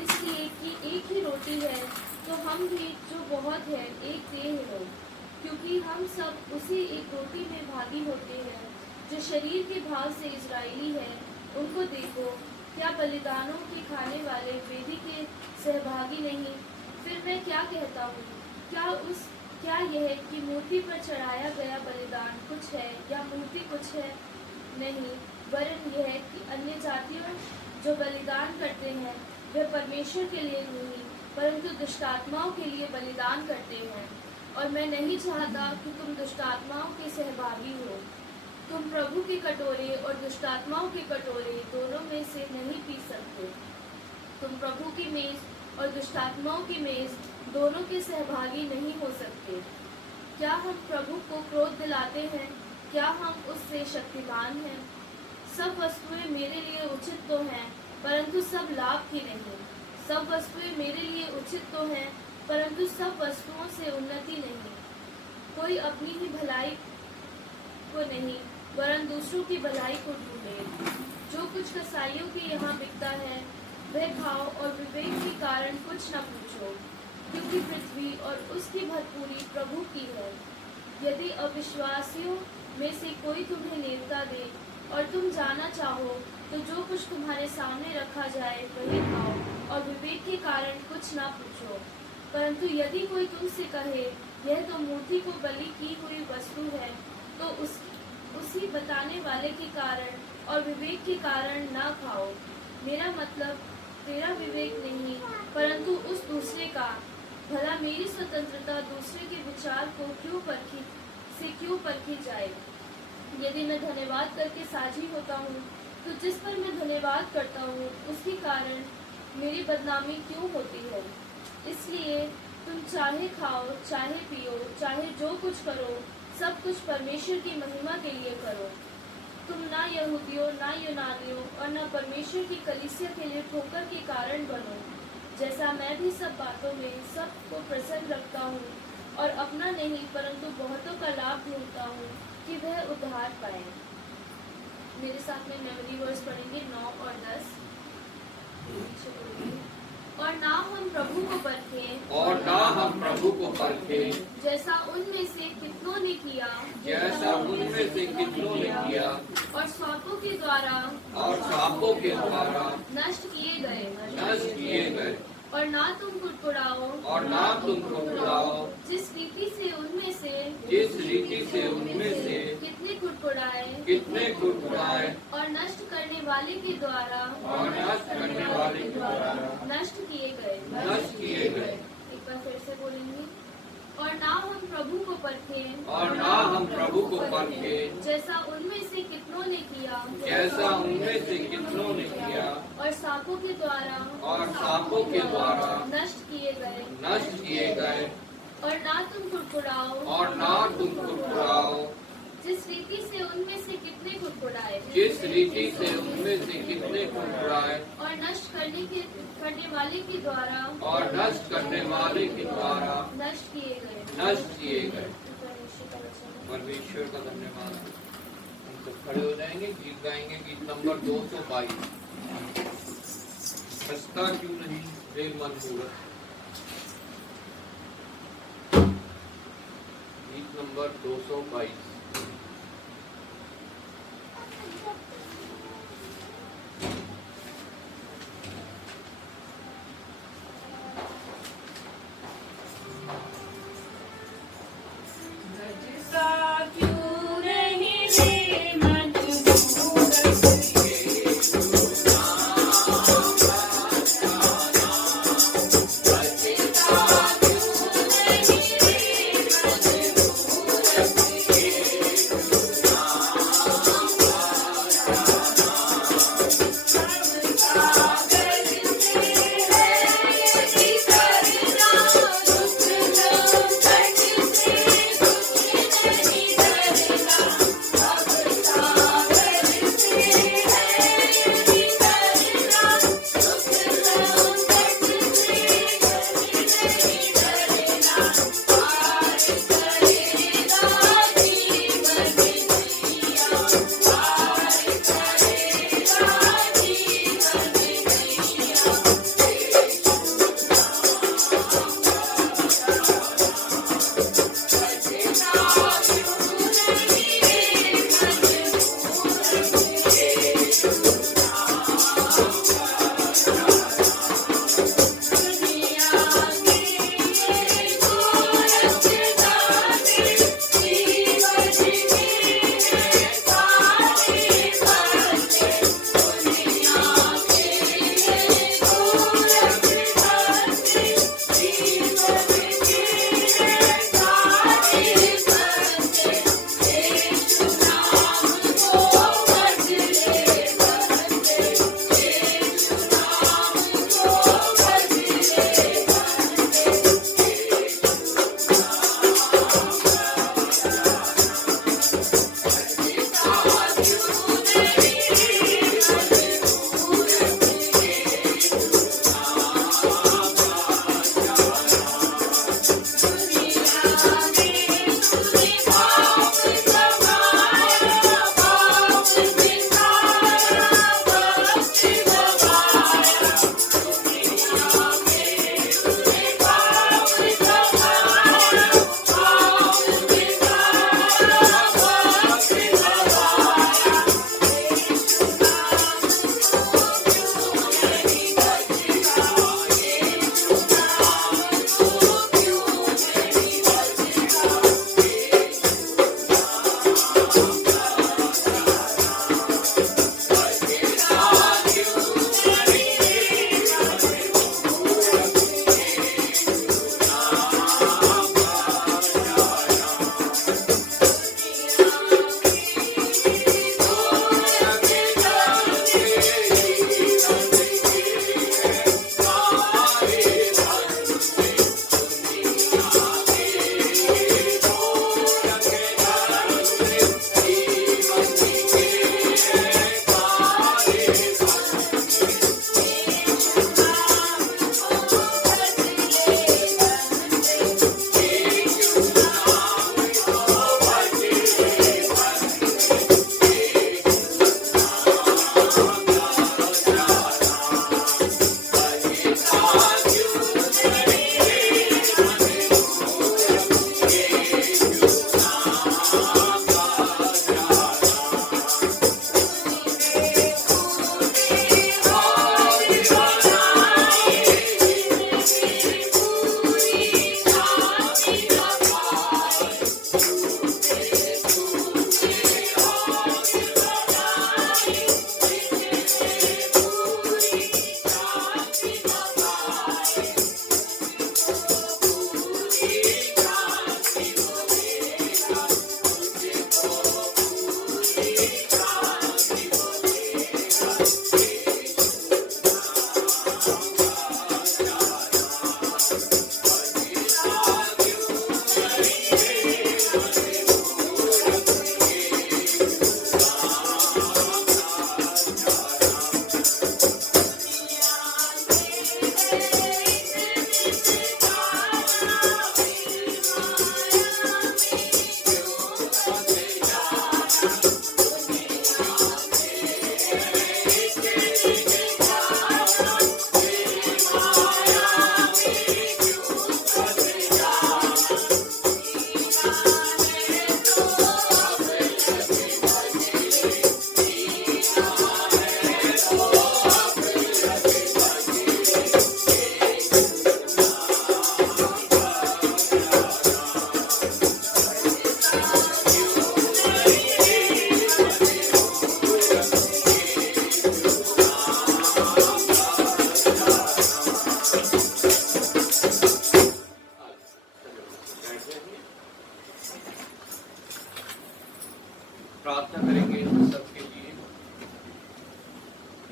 इसलिए कि एक ही रोटी है, तो हम भी जो बहुत है एक देह हो, क्योंकि हम सब उसी एक रोटी में भागी होते हैं। जो शरीर के भाव से इजराइली है, उनको देखो, क्या बलिदानों के खाने वाले वेदी के सहभागी नहीं? फिर मैं क्या कहता हूँ? क्या यह कि मूर्ति पर चढ़ाया गया बलिदान कुछ है या मूर्ति कुछ है? नहीं, वरन यह कि अन्य जातियों जो बलिदान करते हैं वे परमेश्वर के लिए नहीं परंतु दुष्टात्माओं के लिए बलिदान करते हैं। और मैं नहीं चाहता कि तुम दुष्टात्माओं के सहभागी हो। तुम प्रभु के कटोरे और दुष्टात्माओं के कटोरे दोनों में से नहीं पी सकते। तुम प्रभु की मेज और दुष्टात्माओं की मेज दोनों के सहभागी नहीं हो सकते। क्या हम प्रभु को क्रोध दिलाते हैं? क्या हम उससे शक्तिमान हैं? सब वस्तुएं मेरे लिए उचित तो हैं, परंतु सब लाभ की नहीं। सब वस्तुएं मेरे लिए उचित तो हैं, परंतु सब वस्तुओं से उन्नति नहीं। कोई अपनी ही भलाई को नहीं, वरन दूसरों की भलाई को ढूंढे। जो कुछ कसाईयों के यहाँ बिकता है वह खाओ और विवेक के कारण कुछ न पूछो, क्योंकि पृथ्वी और उसकी भरपूरी प्रभु की है। यदि अविश्वासियों में से कोई तुम्हें नेवता दे और तुम जाना चाहो, तो जो कुछ तुम्हारे सामने रखा जाए वही खाओ और विवेक के कारण कुछ ना पूछो। परंतु यदि कोई तुमसे कहे, यह तो मूर्ति को बलि की हुई वस्तु है, तो उसी बताने वाले के कारण और विवेक के कारण ना खाओ। मेरा मतलब तेरा विवेक नहीं, परंतु उस दूसरे का। भला मेरी स्वतंत्रता दूसरे के विचार को क्यों परखी जाए? यदि मैं धन्यवाद करके साझी होता हूँ, तो जिस पर मैं धन्यवाद करता हूँ उसके कारण मेरी बदनामी क्यों होती है? इसलिए तुम चाहे खाओ, चाहे पियो, चाहे जो कुछ करो, सब कुछ परमेश्वर की महिमा के लिए करो। तुम ना यहूदियों, ना यूनानियों और ना परमेश्वर की कलीसिया के लिए ठोकर के कारण बनो, जैसा मैं भी सब बातों में सबको प्रसन्न रखता हूँ और अपना नहीं परंतु बहुतों का लाभ ढूंढता हूँ कि वह उद्धार पाए। मेरे साथ में मेमोरी वर्स पढ़ेंगे 9 और 10। और ना हम प्रभु को परखें, और ना हम प्रभु को परखें, जैसा उनमें से कितनों ने किया, जैसा उनमें से कितनों ने किया, और सांपों के द्वारा के द्वारा नष्ट किए गए, नष्ट किए गए, और ना तुम कुड़कुड़ाओ, और ना तुम कुड़कुड़ाओ, जिस रीति से उनमें से कितने कुड़कुड़ाए, और नष्ट करने वाले के द्वारा नष्ट किए गए। एक बार फिर से बोलेंगे। और ना हम प्रभु को परखें, और ना हम प्रभु को परखें, जैसा उनमें से कितनों ने किया, जैसा उनमें से कितनों ने किया, और सांपों के द्वारा नष्ट किए गए, और ना तुम कुड़कुड़ाओ, जिस रीति से उनमें से कितने कुड़कुड़ाए, और नष्ट करने वाले के द्वारा नष्ट किए गए। परमेश्वर का धन्यवाद। हम सब खड़े हो जाएंगे, गीत गाएंगे, गीत नंबर 222। सस्ता क्यों नहीं प्रेम मन मूरत, गीत नंबर 222। Yeah.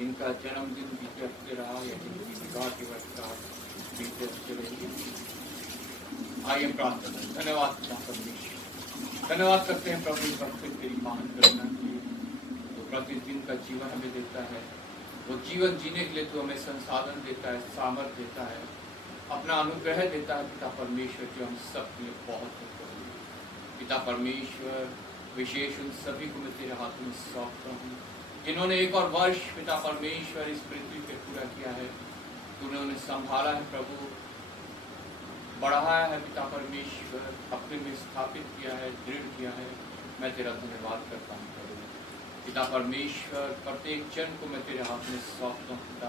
इनका जन्मदिन बीते हफ्ते रहा या जिनकी विवाह की वर्षगांठ बीते हफ्ते रहेगी। आइए प्रार्थना करें। धन्यवाद पिता परमेश्वर, धन्यवाद करते हैं प्रभु इस वक्त तेरी महान करुणा के लिए, तो प्रतिदिन का जीवन हमें देता है, वो जीवन जीने के लिए तू हमें संसाधन देता है, सामर्थ्य देता है, अपना अनुग्रह देता है पिता परमेश्वर, जो हम सब के लिए बहुत है प्रभु। पिता परमेश्वर, विशेष उन सभी को मैं तेरे हाथ में सौंपता हूँ जिन्होंने एक और वर्ष पिता परमेश्वर इस पृथ्वी पे पूरा किया है। तूने उन्हें संभाला है प्रभु, बढ़ाया है पिता परमेश्वर, अपने में स्थापित किया है, दृढ़ किया है। मैं तेरा धन्यवाद करता हूँ प्रभु। पिता परमेश्वर, प्रत्येक जन को मैं तेरे हाथ में सौंपता हूँ पिता,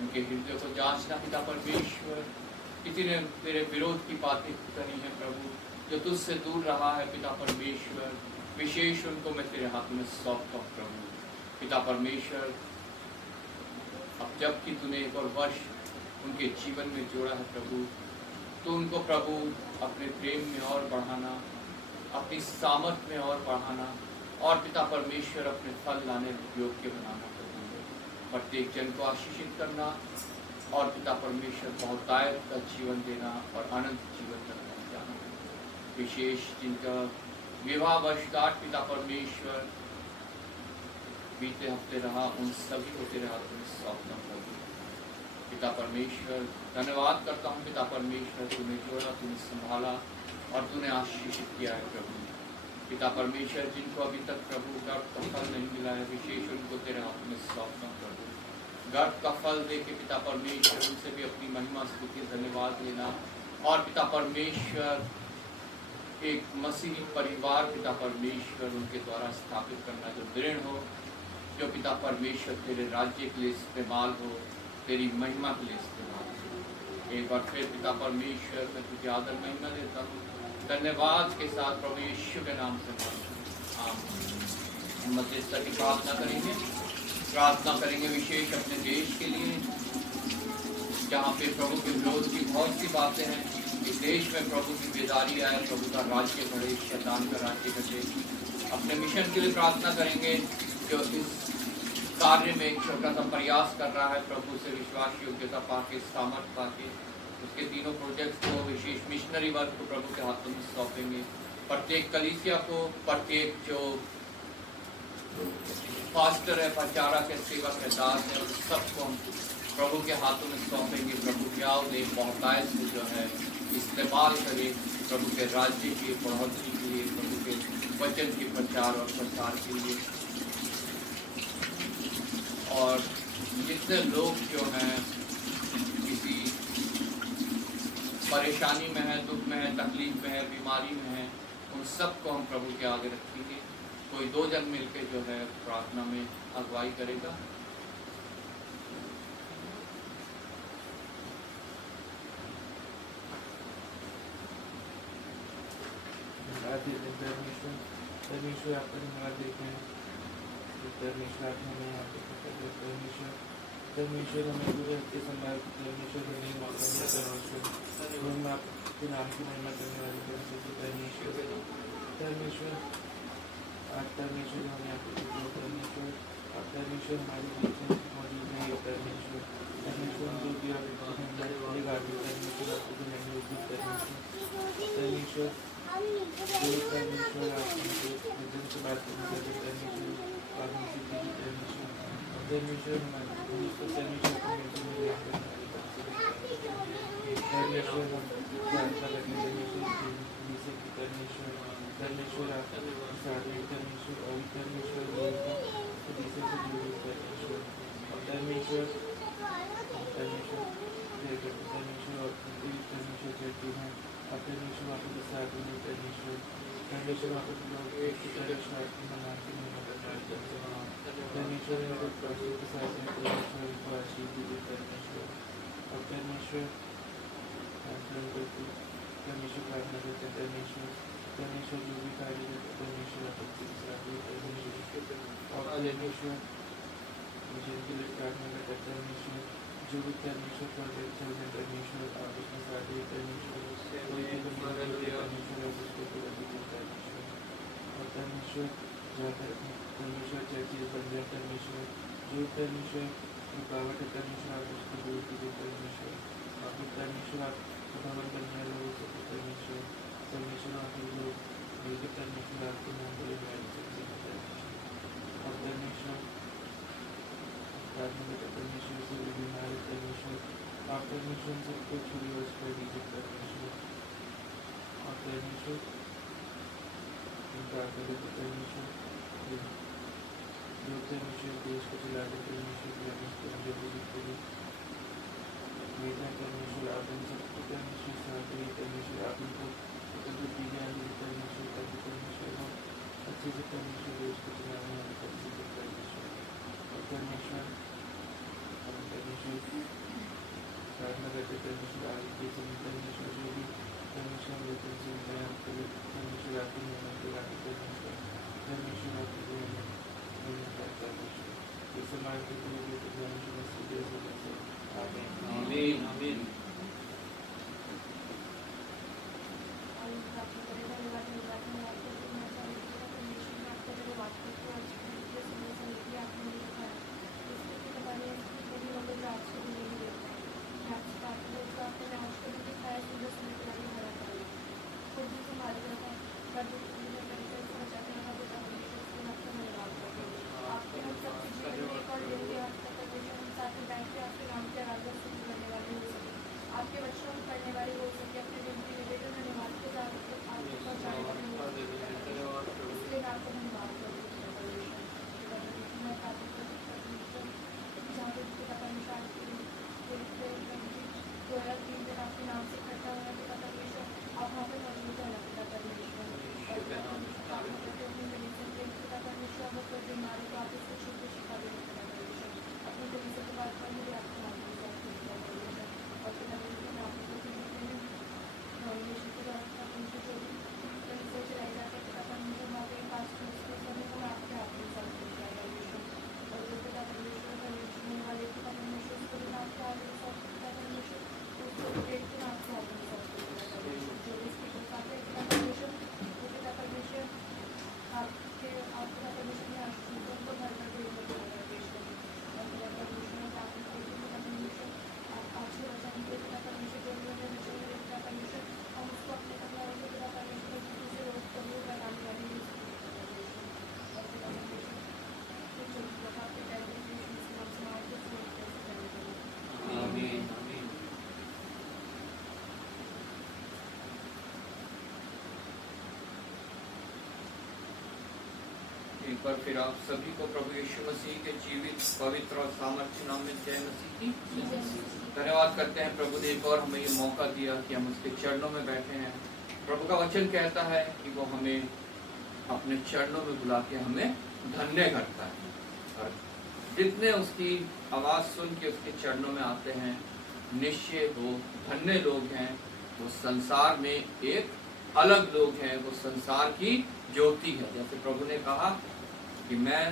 उनके हृदय को जांचना पिता परमेश्वर, किसी ने तेरे विरोध की बातें करी है प्रभु, जो तुझसे दूर रहा है पिता परमेश्वर, विशेष उनको मैं तेरे हाथ में सौंपता हूँ प्रभु। पिता परमेश्वर, अब जबकि तूने एक और वर्ष उनके जीवन में जोड़ा है प्रभु, तो उनको प्रभु अपने प्रेम में और बढ़ाना, अपनी सामर्थ्य में और बढ़ाना, और पिता परमेश्वर अपने फल लाने योग्य बनाना प्रभु। प्रत्येक जन को आशीषित करना और पिता परमेश्वर बहुतायत का जीवन देना और अनंत जीवन तक पहुँचाना। विशेष जिनका विवाह वर्षगांठ पिता परमेश्वर बीते हफ्ते रहा, उन सभी को तेरे हाथ में सौंपता प्रभु। पिता परमेश्वर, धन्यवाद करता हूँ पिता परमेश्वर, तूने जोड़ा, तूने संभाला और तूने आशीषित किया है प्रभु। पिता परमेश्वर, जिनको अभी तक प्रभु गर्भ का फल नहीं मिला है, विशेष उनको तेरे हाथ में सौंपता प्रभु। गर्भ का फल दे के पिता परमेश्वर उनसे भी अपनी महिमा स्तुति धन्यवाद लेना, और पिता परमेश्वर एक मसीही परिवार पिता परमेश्वर उनके द्वारा स्थापित करना, जो दृढ़ हो, जो पिता परमेश्वर तेरे राज्य के लिए इस्तेमाल हो, तेरी महिमा के लिए इस्तेमाल हो। एक बार फिर पिता परमेश्वर, मैं तुझे आदर महिमा देता हूँ, धन्यवाद के साथ प्रभु यीशु के नाम से मांगता हूँ। हम मध्यस्थता की प्रार्थना करेंगे विशेष अपने देश के लिए, जहाँ पे प्रभु के विरोध की बहुत सी बातें हैं। इस देश में प्रभु की बेदारी आए, प्रभु का राज्य बढ़े, शैतान का राज्य घटे। अपने मिशन के लिए प्रार्थना करेंगे, जो इस कार्य में एक छोटा सा प्रयास कर रहा है, प्रभु से विश्वास योग्यता पाके, सामर्थ पाके, उसके तीनों प्रोजेक्ट्स को, विशेष मिशनरी वर्क को प्रभु के हाथों में सौंपेंगे। प्रत्येक कलीसिया को, प्रत्येक जो पास्टर है, प्रचारक है, सेवक है, दास है, उन सबको हम प्रभु के हाथों में सौंपेंगे। प्रभु ज्ञान दे, बहुतायत से जो है इस्तेमाल करें प्रभु के राज्य की बढ़ोतरी के लिए, प्रभु के वचन के प्रचार और प्रसार के लिए। और जितने लोग जो हैं किसी परेशानी में है, दुख में है, तकलीफ में है, बीमारी में है, उन सबको हम प्रभु के आगे रखेंगे। कोई दो जन मिलकर जो है प्रार्थना में अगुवाई करेगा। परमेश्वर आपका धन्यवाद देते हैं, परमेश्वर आपने हमें यहाँ पे परमेश्वर हमें पूरे हफ्ते संभाल, परमेश्वर हमें मौका दिया, परमेश्वर हम आपके नाम की महिमा करने वाले परमेश्वर आज परमेश्वर हमें यहाँ पे परमेश्वर, आप परमेश्वर हमारे बीच में मौजूद नहीं, परमेश्वर जो भी आप परमेश्वर आपको नहीं होगी, परमेश्वर परमेश्वर आपसे बात करने के परमेश्वर आप हमसे परमेश्वर परमेश्वर हम प्रार्थना करने परमेश्वर आप साथ में परमेश्वर और परमेश्वर परमेश्वर करती हैं, अपने परमेश्वर आपके साथ में परमेश्वर आपके लोग एक परमेश्वर मनाते हैं, परमेश्वर मेरे प्रभु के साथ में परमेश्वर को आशीर्वाद दे, परमेश्वर और परमेश्वर प्रार्थना करते परमेश्वर जो भी कार्य करते परमेश्वर आपके साथ में परमेश्वर और परमेश्वर जिनके लिए प्रार्थना करते परमेश्वर जो भी परमेश्वर प्रोजेक्ट चल रहे परमेश्वर आप उसके साथ ही परमेश्वर और परमेश्वर जाकर परमेश्वर चर्चित बन जाए, परमेश्वर जो जो परमेश्वर रुकावट है परमेश्वर आप उसको दूर कीजिए परमेश्वर। आप परमेश्वर आपको भवन करने वाले हो सके परमेश्वर। परमेश्वर आप लोग मिलकर परमेश्वर आपके नाम पर इबादत करते हैं परमेश्वर। और परमेश्वर प्रार्थना करते परमेश्वर से भी बीमार है परमेश्वर। आप परमेश्वर सबको छुरी और कर दीजिए परमेश्वर। और परमेश्वर प्रार्थना करते परमेश्वर जो परमेश्वर देश को चलाते परमेश्वर बेटा परमेश्वर आप इन सबको परमेश्वर साथ रही परमेश्वर। आप इनको जो चीज़ें आने परमेश्वर ताकि परमेश्वर हो अच्छे से परमेश्वर देश को चलाने वाले परमेश्वर परमेश्वर। और परमेश्वर प्रार्थना करते परमेश्वर आगे के समय परमेश्वर जो भी परमेश्वर वेतन से मैं परमेश्वर आपकी मेहनत के लाने परमेश्वर। परमेश्वर आपकी परमेश्वर ये समाज के लिए परमेश्वर से आमीन आमीन आमीन। आपके बच्चों में पढ़ने वाले हो सके अपने जिंदगी में बेटे धन्यवाद को आपको पहुँचाने वाले हो सके इसलिए मैं आपको धन्यवाद करती हूँ। मैं प्रार्थना करती हूँ जहाँ पे पिता परमेश्वर आपके नाम से इकट्ठा हुआ पिता परमेश्वर आप वहाँ पे मौजूद है पिता परमेश्वर। पिता परमेश्वर वो कोई बीमारी को आप इसको छू के शिखा देने पिता परमेश्वर अपनी तरीके से बात करने के आपको नाम और पिता परमेश्वर मैं आपको चलाई जाती है पिता परमेश्वर वहाँ पे पास समय को मैं आपके हाथ में सब और जो पिता परमेश्वर परमेश्वर वाले पिता परमेश्वर उसको भी आपके हाथ में सब पिता परमेश्वर उसको पेट के आपके हाथ में सब जो इसकी पिता परमेश्वर वो पिता परमेश्वर आपके आप पिता परमेश्वर में आशीर्वाद को भर कर पेश करें और पिता परमेश्वर में आपके पिता परमेश्वर आप आपसे बचाने के पिता परमेश्वर जो भी हमें बचाने के पिता परमेश्वर हम उसको अपने कपड़ों से पिता परमेश्वर से रोज कबूल लगाने वाले और पिता परमेश्वर जो आपके आमीन आमीन। एक बार फिर आप सभी को प्रभु यीशु मसीह के जीवित पवित्र और सामर्थ्य नाम में जय मसीह की धन्यवाद करते हैं। प्रभु ने एक और हमें ये मौका दिया कि हम उसके चरणों में बैठे हैं। प्रभु का वचन कहता है कि वो हमें अपने चरणों में बुला के हमें धन्य करता है और जितने उसकी आवाज़ सुन के उसके चरणों में आते हैं निश्चय वो धन्य लोग हैं। वो संसार में एक अलग लोग हैं। वो संसार की ज्योति है। जैसे प्रभु ने कहा कि मैं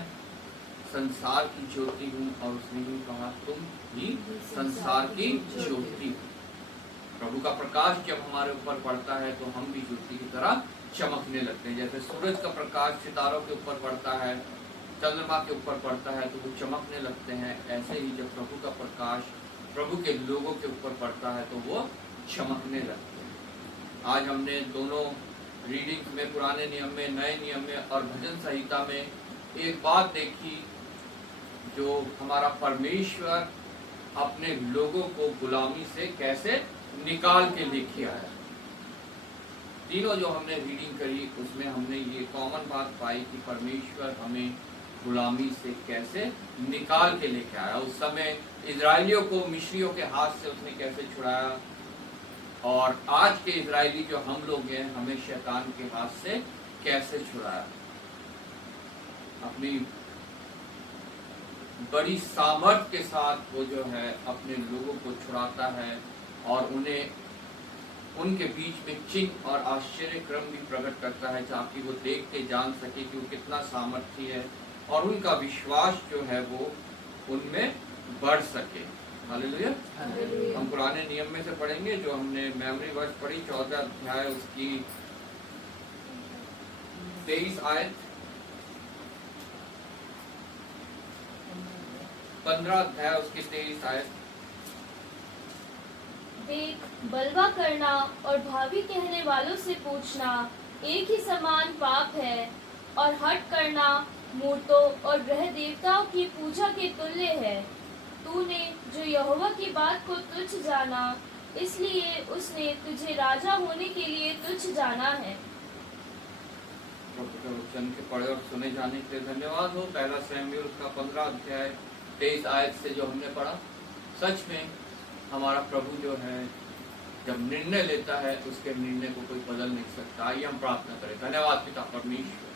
संसार की ज्योति हूँ और उसने भी कहा तुम भी संसार की ज्योति हो। प्रभु का प्रकाश जब हमारे ऊपर पड़ता है तो हम भी ज्योति की तरह चमकने लगते हैं। जैसे सूरज का प्रकाश सितारों के ऊपर पड़ता है चंद्रमा के ऊपर पड़ता है तो वो चमकने लगते हैं। ऐसे ही जब प्रभु का प्रकाश प्रभु के लोगों के ऊपर पड़ता है तो वो चमकने लगते हैं। आज हमने दोनों रीडिंग में पुराने नियम में नए नियम में और भजन संहिता में एक बात देखी जो हमारा परमेश्वर अपने लोगों को गुलामी से कैसे निकाल के लेके आया। तीनों जो हमने रीडिंग करी उसमें हमने ये कॉमन बात पाई कि परमेश्वर हमें गुलामी से कैसे निकाल के लेके आया। उस समय इजराइलियों को मिस्रियों के हाथ से उसने कैसे छुड़ाया और आज के इजरायली जो हम लोग हैं हमें शैतान के हाथ से कैसे छुड़ाया। अपनी बड़ी सामर्थ के साथ वो जो है अपने लोगों को छुड़ाता है और उन्हें उनके बीच में चिन्ह और आश्चर्य क्रम भी प्रकट करता है ताकि वो देख के जान सके कि वो कितना सामर्थी है और उनका विश्वास जो है वो उनमें बढ़ सके। हालेलुया। हम पुराने नियम में से पढ़ेंगे जो हमने मेमोरी वर्स पढ़ी 14 अध्याय उसकी 23 आयत 15 अध्याय उसकी 23 आयत। देख, बलवा करना और भावी कहने वालों से पूछना एक ही समान पाप है, और हठ करना मूर्तों और ग्रह देवताओं की पूजा के तुल्य है। तूने जो यहोवा की बात को तुच्छ जाना, इसलिए उसने तुझे राजा होने के लिए तुच्छ जाना है। प्रभु के वचन के पढ़े और सुने जाने के लिए धन्यवाद हो। पहला शमूएल का 15 अध्याय 23 आयत से जो हमने पढ़ा, सच में हमारा प्रभु जो है जब निर्णय लेता है उसके निर्णय को कोई बदल नहीं सकता। आइए हम प्रार्थना करें। धन्यवाद पिता परमेश्वर,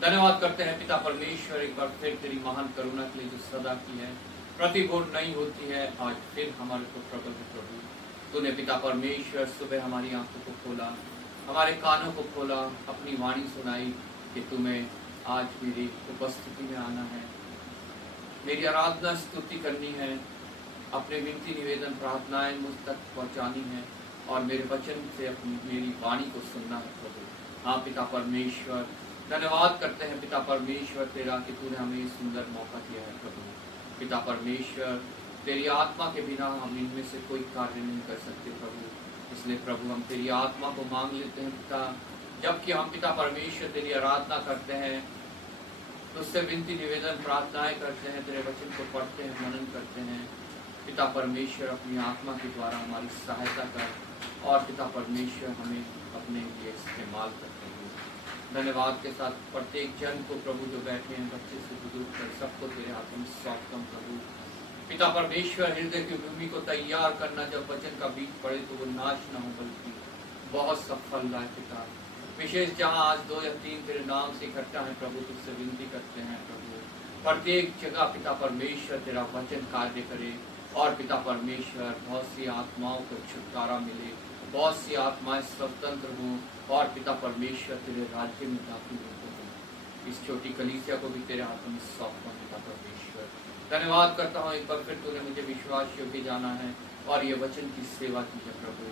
धन्यवाद करते हैं पिता परमेश्वर एक बार फिर तेरी महान करुणा के लिए जो सदा की है, प्रतिभूर नहीं होती है। आज फिर हमारे को प्रबल प्रभु तूने पिता परमेश्वर सुबह हमारी आंखों को खोला, हमारे कानों को खोला, अपनी वाणी सुनाई कि तुम्हें आज मेरी उपस्थिति में आना है, मेरी आराधना स्तुति करनी है, अपने विनती निवेदन प्रार्थनाएं मुझ तक पहुंचानी है और मेरे वचन से अपनी मेरी वाणी को सुनना है प्रभु। हाँ पिता परमेश्वर, धन्यवाद करते हैं पिता परमेश्वर तेरा कि तूने हमें सुंदर मौका दिया है प्रभु। पिता परमेश्वर तेरी आत्मा के बिना हम इनमें से कोई कार्य नहीं कर सकते प्रभु, इसलिए प्रभु हम तेरी आत्मा को मांग लेते हैं पिता। जबकि हम पिता परमेश्वर तेरी आराधना करते हैं, तुझसे विनती निवेदन प्रार्थनाएं करते हैं, तेरे वचन को पढ़ते हैं, मनन करते हैं, पिता परमेश्वर अपनी आत्मा के द्वारा हमारी सहायता कर और पिता परमेश्वर हमें अपने लिए इस्तेमाल करते हैं। धन्यवाद के साथ प्रत्येक जन को प्रभु जो बैठे हैं, बच्चे से बुजुर्ग कर सबको तेरे हाथों में सौंपता हूं प्रभु। पिता परमेश्वर हृदय की भूमि को तैयार करना, जब वचन का बीज पड़े तो वो नाश न हो बल्कि बहुत सफल लाए पिता। विशेष जहाँ आज 2 या 3 तेरे नाम से इकट्ठा है प्रभु, तुझसे विनती करते हैं प्रभु प्रत्येक जगह पिता परमेश्वर तेरा वचन कार्य करे और पिता परमेश्वर बहुत सी आत्माओं को छुटकारा मिले, बहुत सी आत्माएं स्वतंत्र हों और पिता परमेश्वर तेरे राज्य में दाखिल होते। इस छोटी कलीसिया को भी तेरे हाथों में सौंपता पिता परमेश्वर। धन्यवाद करता हूँ एक बार फिर तूने मुझे विश्वास योग्य जाना है और ये वचन की सेवा की है प्रभु।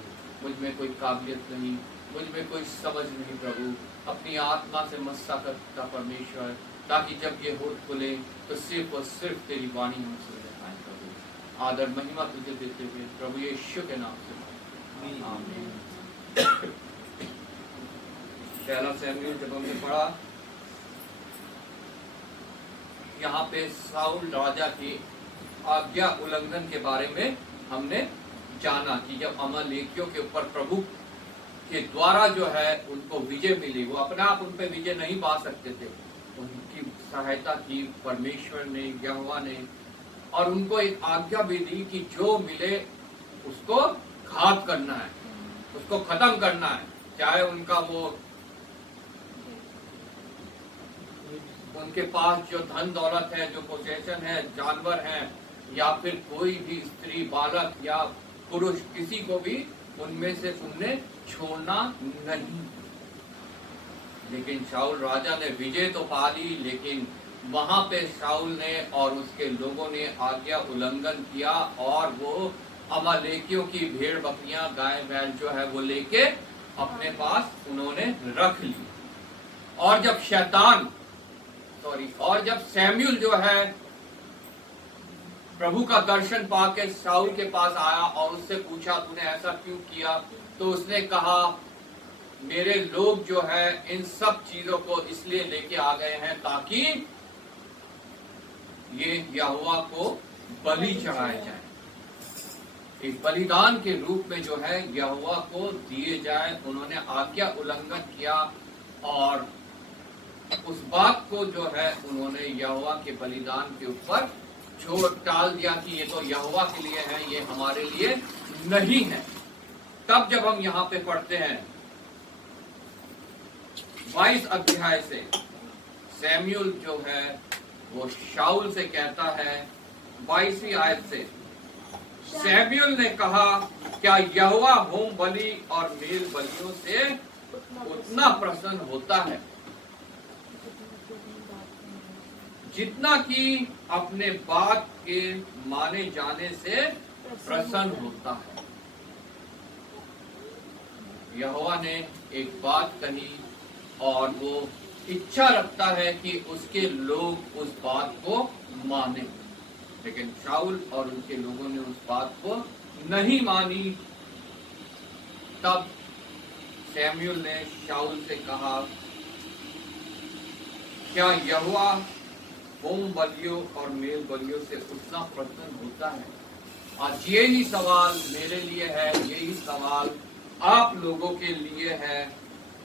मुझ में कोई काबिलियत नहीं, मुझ में कोई समझ नहीं प्रभु, अपनी आत्मा से मस्सा कर पिता परमेश्वर, ताकि जब ये होठ खुले तो सिर्फ और सिर्फ तेरी वाणी हम सुन पाए प्रभु। आदर महिमा तुझे देते हुए प्रभु यीशु के नाम से आमीन। पहला शमूएल जब हमने पढ़ा, यहाँ पे साउल राजा की आज्ञा उल्लंघन के बारे में हमने जाना कि जब अमालेकियों के ऊपर प्रभु के द्वारा जो है उनको विजय मिली, वो अपने आप उन पे विजय नहीं पा सकते थे, उनकी सहायता की परमेश्वर ने, यहोवा ने, और उनको एक आज्ञा भी दी कि जो मिले उसको घात करना है, उसको खत्म करना है, चाहे उनका वो उनके पास जो धन दौलत है, जो पोजेशन है, जानवर है, या फिर कोई भी स्त्री, बालक या पुरुष, किसी को भी उनमें से उन्हें छोड़ना नहीं। लेकिन शाऊल राजा ने विजय तो पा ली, लेकिन वहां पे शाऊल ने और उसके लोगों ने आज्ञा उल्लंघन किया और वो अमालेकियों की भेड़ बकरियां, गाय बैल जो है वो लेके अपने पास उन्होंने रख ली। और जब शमूएल जो है प्रभु का दर्शन पाके शाऊल के पास आया और उससे पूछा तूने ऐसा क्यों किया, तो उसने कहा मेरे लोग जो है इन सब चीजों को इसलिए लेके आ गए हैं ताकि ये यहोवा को बलि चढ़ाए जाए, एक बलिदान के रूप में जो है यहोवा को दिए जाए। उन्होंने आज्ञा उल्लंघन किया और उस बात को जो है उन्होंने यहोवा के बलिदान के ऊपर छोड़ टाल दिया कि ये तो यहोवा के लिए है, ये हमारे लिए नहीं है। तब जब हम यहाँ पे पढ़ते हैं 22 अध्याय से, शमूएल जो है वो शाऊल से कहता है 22वीं आयत से, शमूएल ने कहा क्या यहोवा होम बलि और मेल बलियों से उतना प्रसन्न होता है जितना कि अपने बात के माने जाने से प्रसन्न होता है। यहोवा ने एक बात कही और वो इच्छा रखता है कि उसके लोग उस बात को माने। लेकिन शाऊल और उनके लोगों ने उस बात को नहीं मानी। तब सैमुअल ने शाऊल से कहा, क्या यहोवा होम बलियों और मेल बलियों से उतना प्रसन्न होता है? आज यही सवाल मेरे लिए है, यही सवाल आप लोगों के लिए है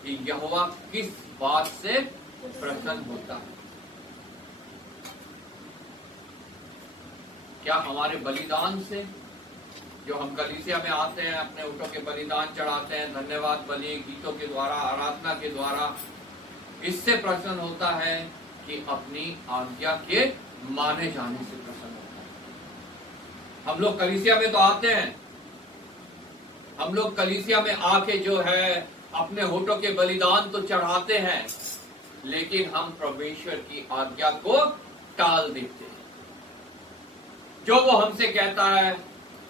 कि यहोवा किस बात से प्रसन्न होता है? क्या हमारे बलिदान से, जो हम कलीसिया में आते हैं, अपने ऊँटों के बलिदान चढ़ाते हैं, धन्यवाद बलि गीतों के द्वारा, आराधना के द्वारा, इससे प्रसन्न होता है कि अपनी आज्ञा के माने जाने से प्रसन्न होता है? हम लोग कलीसिया में तो आते हैं, हम लोग कलीसिया में आके जो है अपने होठों के बलिदान तो चढ़ाते हैं, लेकिन हम परमेश्वर की आज्ञा को टाल देते हैं। जो वो हमसे कहता है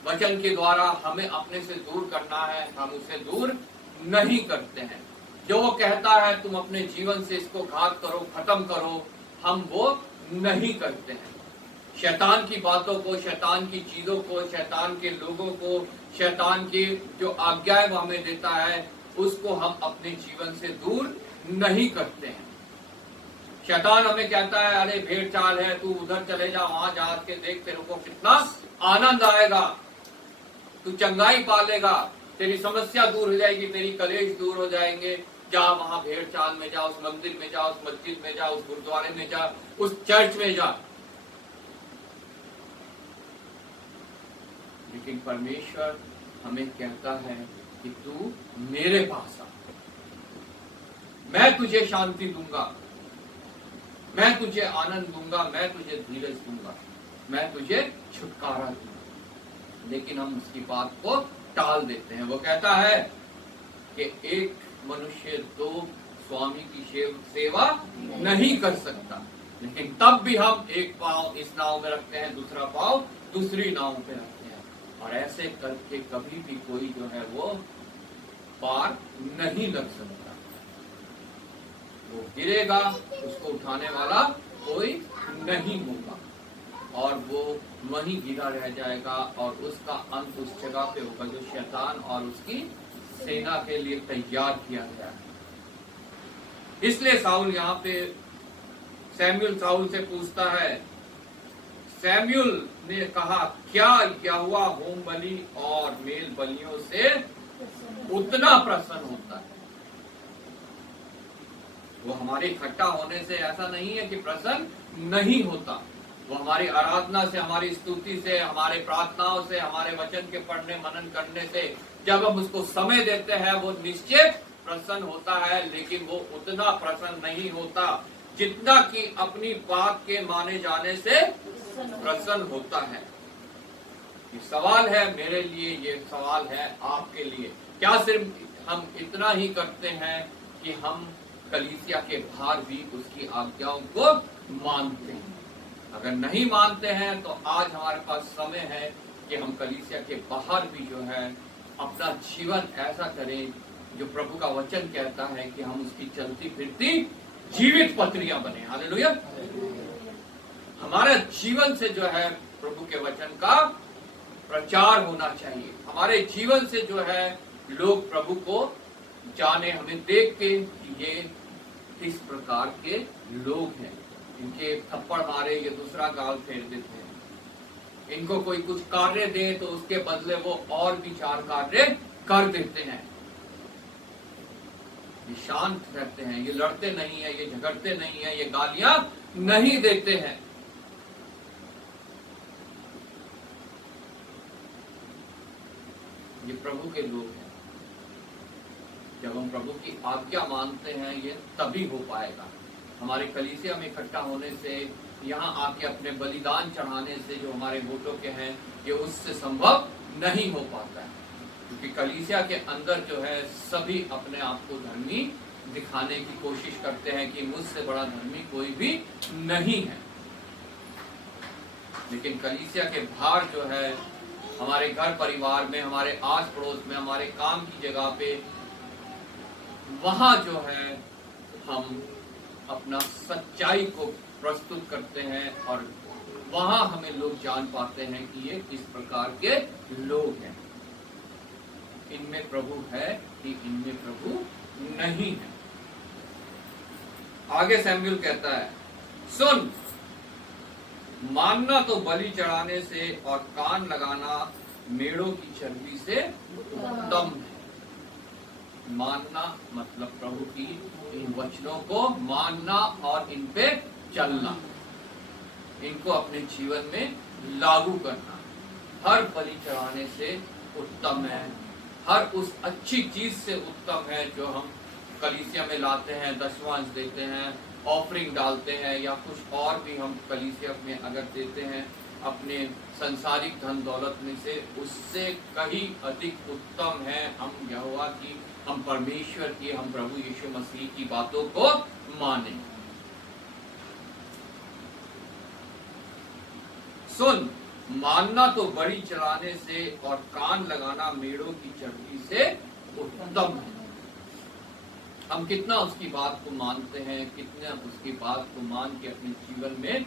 वचन के द्वारा हमें अपने से दूर करना है, हम उसे दूर नहीं करते हैं। जो वो कहता है तुम अपने जीवन से इसको घात करो, खत्म करो, हम वो नहीं करते हैं। शैतान की बातों को, शैतान की चीजों को, शैतान के लोगों को, शैतान की जो आज्ञाएं वो हमें देता है, उसको हम अपने जीवन से दूर नहीं करते हैं। शैतान हमें कहता है अरे भेड़ चाल है, तू उधर चले जा, वहां जा के देख, तेरे को कितना आनंद आएगा, तू चंगाई पालेगा, तेरी समस्या दूर हो जाएगी, तेरी कलेश दूर हो जाएंगे, जा वहां भेड़ चाल में जा, उस मंदिर में जा, उस मस्जिद में जा, उस गुरुद्वारे में जा, उस चर्च में जा। लेकिन परमेश्वर हमें कहता है कि तू मेरे पास आ, मैं तुझे शांति दूंगा, मैं तुझे आनंद दूंगा, मैं तुझे धीरज दूंगा, मैं तुझे छुटकारा दूंगा। लेकिन हम उसकी बात को टाल देते हैं। वो कहता है कि एक मनुष्य दो स्वामी की सेवा नहीं कर सकता, लेकिन तब भी हम एक पांव इस नाव में रखते हैं, दूसरा पांव दूसरी नाव पे रखते हैं, और ऐसे करके कभी भी कोई जो है वो पार नहीं लग सकता। वो गिरेगा, उसको उठाने वाला कोई नहीं होगा, और वो वहीं गिरा रह जाएगा, और उसका अंत उस जगह पे होगा जो शैतान और उसकी सेना के लिए तैयार किया गया है। इसलिए साउल यहाँ पे सैमुअल साउल से पूछता है, सैमुअल ने कहा क्या यहोवा होम बलि और मेल बलियों से उतना प्रसन्न होता है? वो हमारे इकट्ठा होने से ऐसा नहीं है कि प्रसन्न नहीं होता। वो हमारी आराधना से, हमारी स्तुति से, हमारे प्रार्थनाओं से, हमारे वचन के पढ़ने मनन करने से, जब हम उसको समय देते हैं, वो निश्चय प्रसन्न होता है, लेकिन वो उतना प्रसन्न नहीं होता जितना कि अपनी बात के माने जाने से प्रसन्न होता है। ये सवाल है मेरे लिए, ये सवाल है आपके लिए। क्या सिर्फ हम इतना ही करते हैं कि हम कलीसिया के बाहर भी उसकी आज्ञाओं को मानते हैं? अगर नहीं मानते हैं तो आज हमारे पास समय है कि हम कलीसिया के बाहर भी जो है अपना जीवन ऐसा करें जो प्रभु का वचन कहता है कि हम उसकी चलती फिरती जीवित पत्रियां बने। हालेलुया। हमारे जीवन से जो है प्रभु के वचन का प्रचार होना चाहिए। हमारे जीवन से जो है लोग प्रभु को जाने, हमें देख के कि ये किस प्रकार के लोग हैं। इनके थप्पड़ मारे ये दूसरा गाल फेर देते हैं, इनको कोई कुछ कार्य दे तो उसके बदले वो और भी चार कार्य कर देते हैं। ये शांत रहते हैं, ये लड़ते नहीं है, ये झगड़ते नहीं है, ये गालियां नहीं देते हैं। ये प्रभु के लोग हैं। जब हम प्रभु की आज्ञा मानते हैं ये तभी हो पाएगा। हमारे कलीसिया में इकट्ठा होने से, यहाँ आके अपने बलिदान चढ़ाने से जो हमारे वोटों के हैं, ये उससे संभव नहीं हो पाता है, क्योंकि कलीसिया के अंदर जो है सभी अपने आप को धर्मी दिखाने की कोशिश करते हैं कि मुझसे बड़ा धर्मी कोई भी नहीं है। लेकिन कलीसिया के बाहर जो है हमारे घर परिवार में, हमारे आस पड़ोस में, हमारे काम की जगह पे, वहां जो है हम अपना सच्चाई को प्रस्तुत करते हैं और वहां हमें लोग जान पाते हैं कि ये किस प्रकार के लोग हैं, इनमें प्रभु है कि इनमें प्रभु नहीं है। आगे सैमुएल कहता है, सुन, मानना तो बलि चढ़ाने से और कान लगाना मेढ़ों की चर्बी से उत्तम है। मानना मतलब प्रभु की इन वचनों को मानना और इन पे चलना, इनको अपने जीवन में लागू करना हर बलि चढ़ाने से उत्तम है, हर उस अच्छी चीज से उत्तम है जो हम कलीसिया में लाते हैं, दशमांश देते हैं, ऑफरिंग डालते हैं, या कुछ और भी हम कलीसिया में अगर देते हैं अपने संसारिक धन दौलत में से, उससे कहीं अधिक उत्तम है हम यहोवा की, हम परमेश्वर की, हम प्रभु यीशु मसीह की बातों को माने। सुन, मानना तो बलि चढ़ाने से और कान लगाना मेढ़ों की चर्बी से उत्तम है। हम कितना उसकी बात को मानते हैं, कितना उसकी बात को मान के अपने जीवन में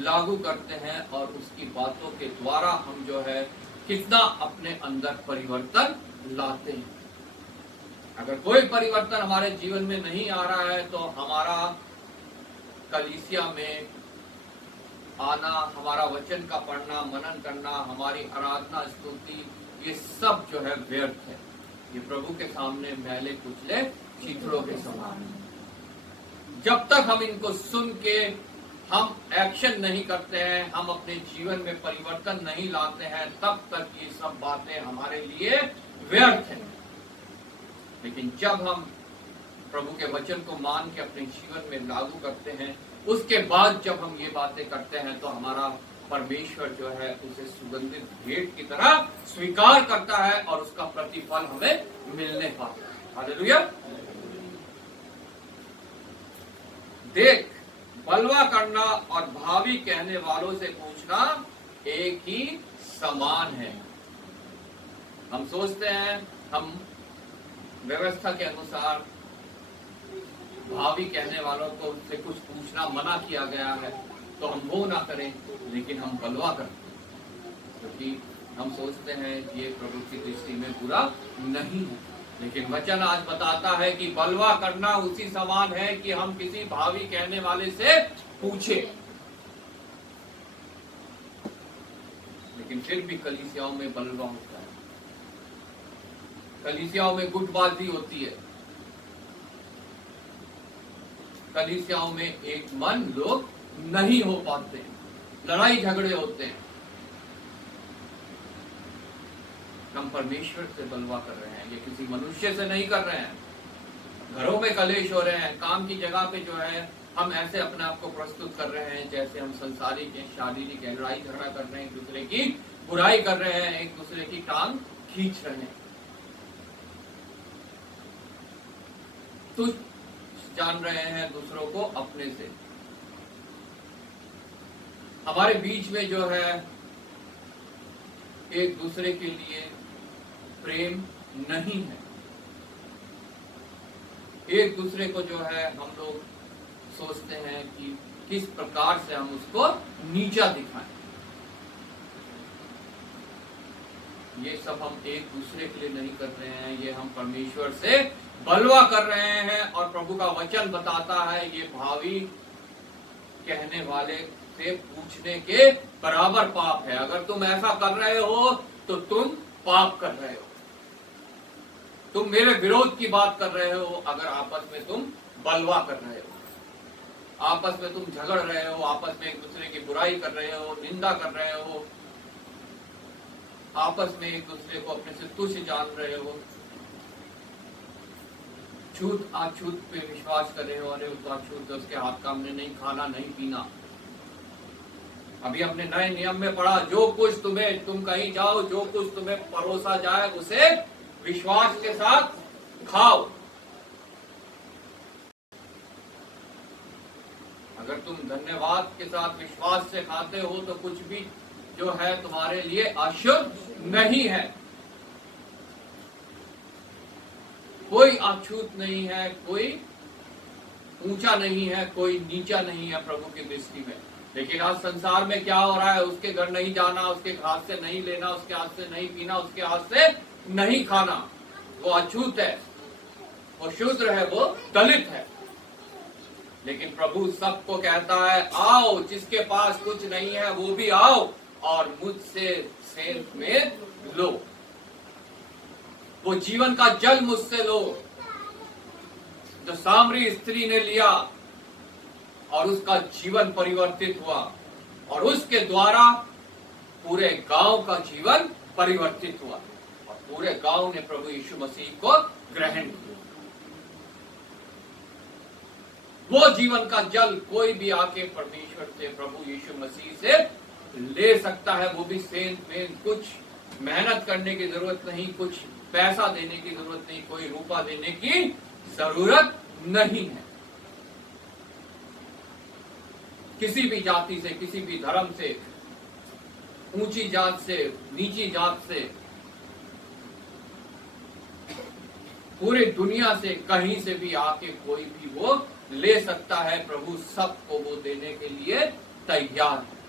लागू करते हैं, और उसकी बातों के द्वारा हम जो है कितना अपने अंदर परिवर्तन लाते हैं। अगर कोई परिवर्तन हमारे जीवन में नहीं आ रहा है तो हमारा कलीसिया में आना, हमारा वचन का पढ़ना, मनन करना, हमारी आराधना, स्तुति, ये सब जो है व्यर्थ है। ये प्रभु के सामने मैले कुचले शीतलों के समान। जब तक हम इनको सुन के हम एक्शन नहीं करते हैं, हम अपने जीवन में परिवर्तन नहीं लाते हैं, तब तक ये सब बातें हमारे लिए व्यर्थ हैं। लेकिन जब हम प्रभु के वचन को मान के अपने जीवन में लागू करते हैं, उसके बाद जब हम ये बातें करते हैं तो हमारा परमेश्वर जो है उसे सुगंधित भेंट की तरह स्वीकार करता है और उसका प्रतिफल हमें मिलने पाता है। हालेलुया। देख, बलवा करना और भावी कहने वालों से पूछना एक ही समान है। हम सोचते हैं हम व्यवस्था के अनुसार भावी कहने वालों को से कुछ पूछना मना किया गया है तो हम वो ना करें, लेकिन हम बलवा करते हैं क्योंकि हम सोचते हैं ये प्रभु की दृष्टि में बुरा नहीं है। लेकिन वचन आज बताता है कि बलवा करना उसी समान है कि हम किसी भावी कहने वाले से पूछे। लेकिन फिर भी कलीसियाओं में बलवा होता है, कलीसियाओं में गुटबाजी होती है, कलीसियाओं में एक मन लोग नहीं हो पाते, लड़ाई झगड़े होते हैं। हम परमेश्वर से बलवा कर रहे हैं, ये किसी मनुष्य से नहीं कर रहे हैं। घरों में कलेश हो रहे हैं, काम की जगह पे जो है हम ऐसे अपने आप को प्रस्तुत कर रहे हैं जैसे हम संसारिक हैं, शारीरिक हैं, लड़ाई झगड़ा कर रहे हैं, एक दूसरे की बुराई कर रहे हैं, एक दूसरे की टांग खींच रहे हैं। तुच्छ जान रहे हैं दूसरों को अपने से। हमारे बीच में जो है एक दूसरे के लिए प्रेम नहीं है। एक दूसरे को जो है हम लोग सोचते हैं कि किस प्रकार से हम उसको नीचा दिखाएं। ये सब हम एक दूसरे के लिए नहीं कर रहे हैं, ये हम परमेश्वर से बलवा कर रहे हैं। और प्रभु का वचन बताता है ये भावी कहने वाले से पूछने के बराबर पाप है। अगर तुम ऐसा कर रहे हो तो तुम पाप कर रहे हो, तुम मेरे विरोध की बात कर रहे हो। अगर आपस में तुम बलवा कर रहे हो, आपस में तुम झगड़ रहे हो, आपस में एक दूसरे की बुराई कर रहे हो, निंदा कर रहे हो, आपस में एक दूसरे को अपने से तुच्छ जान रहे हो, छूत अछूत पे विश्वास कर रहे हो, अरे उसका अछूत है, उसके हाथ का हमने नहीं खाना नहीं पीना। अभी अपने नए नियम में पढ़ा, जो कुछ तुम्हें, तुम कहीं जाओ, जो कुछ तुम्हें परोसा जाए उसे विश्वास के साथ खाओ। अगर तुम धन्यवाद के साथ विश्वास से खाते हो तो कुछ भी जो है तुम्हारे लिए अशुद्ध नहीं है। कोई अछूत नहीं है, कोई ऊंचा नहीं है, कोई नीचा नहीं है प्रभु की दृष्टि में। लेकिन आज संसार में क्या हो रहा है, उसके घर नहीं जाना, उसके हाथ से नहीं लेना, उसके हाथ से नहीं पीना, उसके हाथ से नहीं खाना, वो अछूत है, वो शूद्र है, वो दलित है। लेकिन प्रभु सबको कहता है, आओ, जिसके पास कुछ नहीं है वो भी आओ और मुझसे सेंध में लो, वो जीवन का जल मुझसे लो जो सामरी स्त्री ने लिया और उसका जीवन परिवर्तित हुआ और उसके द्वारा पूरे गांव का जीवन परिवर्तित हुआ और पूरे गांव ने प्रभु यीशु मसीह को ग्रहण किया। वो जीवन का जल कोई भी आके परमेश्वर से, प्रभु यीशु मसीह से ले सकता है, वो भी सेंध में। कुछ मेहनत करने की जरूरत नहीं, कुछ पैसा देने की जरूरत नहीं, कोई रुपया देने की जरूरत नहीं है। किसी भी जाति से, किसी भी धर्म से, ऊंची जात से, नीची जात से, पूरी दुनिया से कहीं से भी आके कोई भी वो ले सकता है। प्रभु सबको वो देने के लिए तैयार है।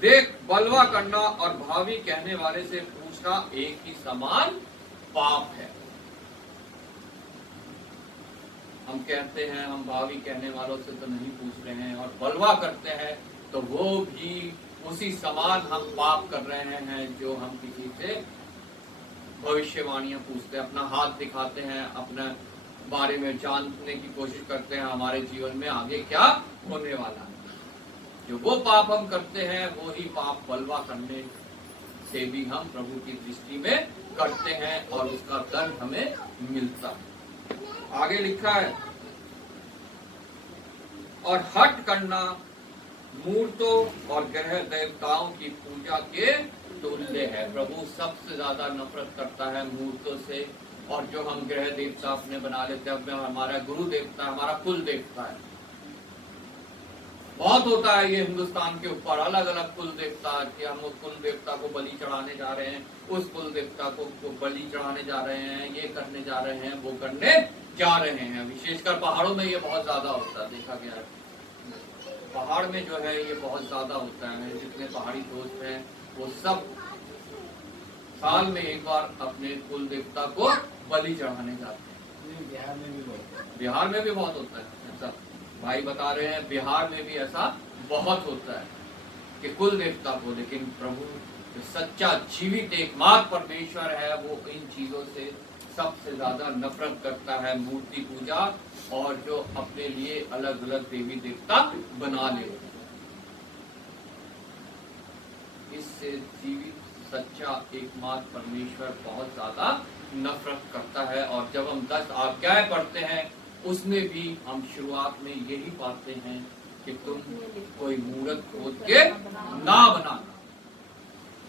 देख, बलवा करना और भावी कहने वाले से पूछना एक ही समान पाप है। हम कहते हैं हम भावी कहने वालों से तो नहीं पूछ रहे हैं, और बलवा करते हैं तो वो भी उसी समान हम पाप कर रहे हैं जो हम किसी से भविष्यवाणियां पूछते हैं, अपना हाथ दिखाते हैं, अपने बारे में जानने की कोशिश करते हैं, हमारे जीवन में आगे क्या होने वाला है। जो वो पाप हम करते हैं वो ही पाप बलवा करने से भी हम प्रभु की दृष्टि में करते हैं और उसका दंड हमें मिलता है। आगे लिखा है, और हट करना मूर्तों और ग्रह देवताओं की पूजा के तुल्य है। प्रभु सबसे ज्यादा नफरत करता है मूर्तों से, और जो हम ग्रह देवता अपने बना लेते हैं, हमारा गुरु देवता, हमारा कुल देवता है। बहुत होता है ये हिंदुस्तान के ऊपर, अलग अलग कुल देवता, कि हम उस कुल देवता को बलि चढ़ाने जा रहे हैं, उस कुल देवता को बलि चढ़ाने जा रहे हैं, ये करने जा रहे हैं, वो करने जा रहे हैं। विशेषकर पहाड़ों में ये बहुत ज्यादा होता है, देखा गया है। पहाड़ में जो है ये बहुत ज्यादा होता है। मेरे जितने पहाड़ी दोस्त हैं वो सब साल में एक बार अपने कुल देवता को बलि चढ़ाने जाते हैं। बिहार में भी बहुत, बिहार में भी बहुत होता है ऐसा। भाई बता रहे हैं बिहार में भी ऐसा बहुत होता है कि कुल देवता को, लेकिन प्रभु जो सच्चा जीवित एकमात्र परमेश्वर है वो इन चीजों से सबसे ज्यादा नफरत करता है, मूर्ति पूजा और जो अपने लिए अलग अलग देवी देवता बना ले। इससे जीवित सच्चा एकमात्र परमेश्वर बहुत ज्यादा नफरत करता है। और जब हम 10 आज्ञाएं पढ़ते हैं उसमें भी हम शुरुआत में यही पाते हैं कि तुम कोई मूर्त खोद के ना बनाना,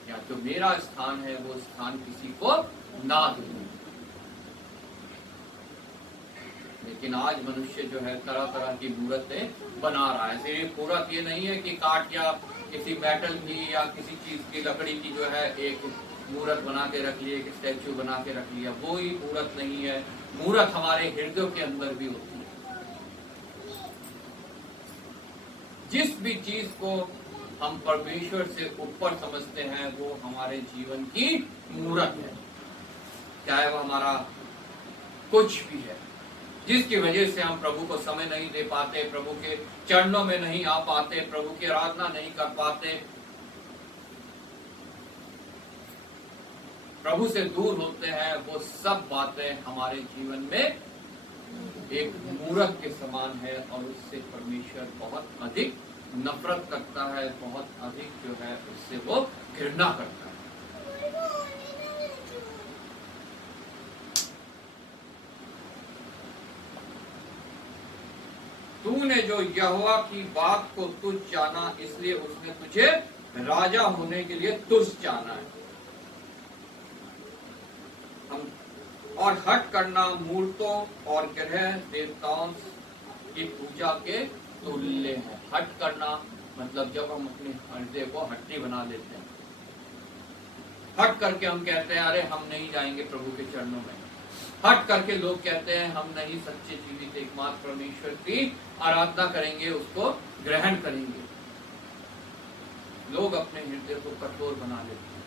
या जो मेरा स्थान है वो स्थान किसी को ना दो। लेकिन आज मनुष्य जो है तरह तरह की मूर्तें बना रहा है। सिर्फ मूर्त ये नहीं है कि काट या किसी मेटल की या किसी चीज की, लकड़ी की जो है एक मूर्त बना के रख लिया, एक स्टैचू बना के रख लिया, वो ही मूर्त नहीं है। मूर्त हमारे हृदयों के अंदर भी होती है। जिस भी चीज को हम परमेश्वर से ऊपर समझते हैं वो हमारे जीवन की मूर्त है, चाहे वो हमारा कुछ भी है, जिसकी वजह से हम प्रभु को समय नहीं दे पाते, प्रभु के चरणों में नहीं आ पाते, प्रभु की आराधना नहीं कर पाते, प्रभु से दूर होते हैं। वो सब बातें हमारे जीवन में एक मूर्त के समान है और उससे परमेश्वर बहुत अधिक नफरत करता है, बहुत अधिक जो है उससे वो घृणा करता है। तूने जो यहोवा की बात को तुझ जाना, इसलिए उसने तुझे राजा होने के लिए तुझ जाना है। और हट करना मूर्तों और ग्रह देवताओं की पूजा के तुल्य है। हट करना मतलब जब हम अपने हृदय को हट्टी बना लेते हैं, हट करके हम कहते हैं अरे हम नहीं जाएंगे प्रभु के चरणों में, हट करके लोग कहते हैं हम नहीं सच्चे जीवित एकमात्र परमेश्वर की आराधना करेंगे, उसको ग्रहण करेंगे। लोग अपने हृदय को कठोर बना लेते हैं।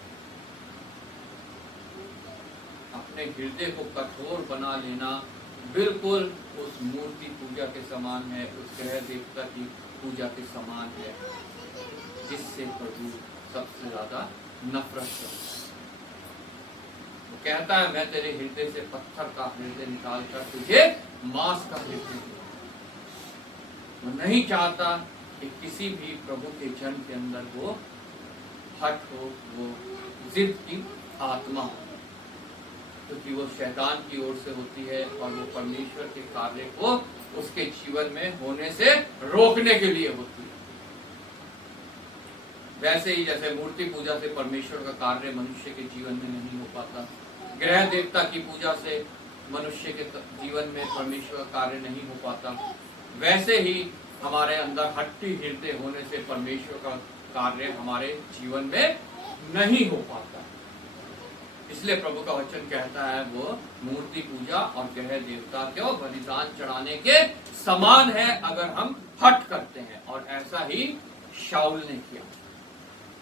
अपने हृदय को कठोर बना लेना बिल्कुल उस मूर्ति पूजा के समान है, उस ग्रह देवता की पूजा के समान है, जिससे प्रभु सबसे ज्यादा नफरत करता है। वो कहता है मैं तेरे हृदय से पत्थर का हृदय निकालकर तुझे मांस का हृदय दूंगा। वो नहीं चाहता कि किसी भी प्रभु के जन के अंदर वो हट हो, वो जिद की आत्मा हो, क्योंकि वो शैतान की ओर से होती है और वो परमेश्वर के कार्य को उसके जीवन में होने से रोकने के लिए होती है। वैसे ही जैसे मूर्ति पूजा से परमेश्वर का कार्य मनुष्य के जीवन में नहीं हो पाता, ग्रह देवता की पूजा से मनुष्य के जीवन में परमेश्वर का कार्य नहीं हो पाता, वैसे ही हमारे अंदर हट्टी हृदय होने से परमेश्वर का कार्य हमारे जीवन में नहीं हो पाता। इसलिए प्रभु का वचन कहता है वो मूर्ति पूजा और ग्रह देवता को बलिदान चढ़ाने के समान है अगर हम हट करते हैं। और ऐसा ही शाऊल ने किया।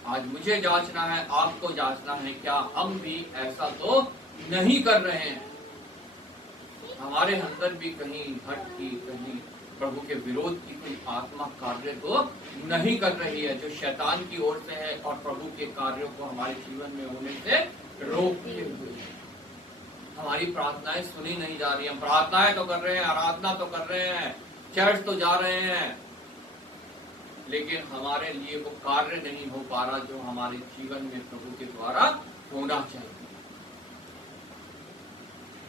आज मुझे जांचना है, आपको जांचना है, क्या हम भी ऐसा तो नहीं कर रहे हैं? हमारे अंदर भी कहीं हट की, कहीं प्रभु के विरोध की कोई आत्मा कार्य तो नहीं कर रही है, जो शैतान की ओर से है और प्रभु के कार्यों को हमारे जीवन में होने से रोकते हुए। हमारी प्रार्थनाएं सुनी नहीं जा रही, हम प्रार्थनाएं तो कर रहे हैं, आराधना तो कर रहे हैं, चर्च तो जा रहे हैं, लेकिन हमारे लिए वो कार्य नहीं हो पा रहा जो हमारे जीवन में प्रभु के द्वारा होना चाहिए।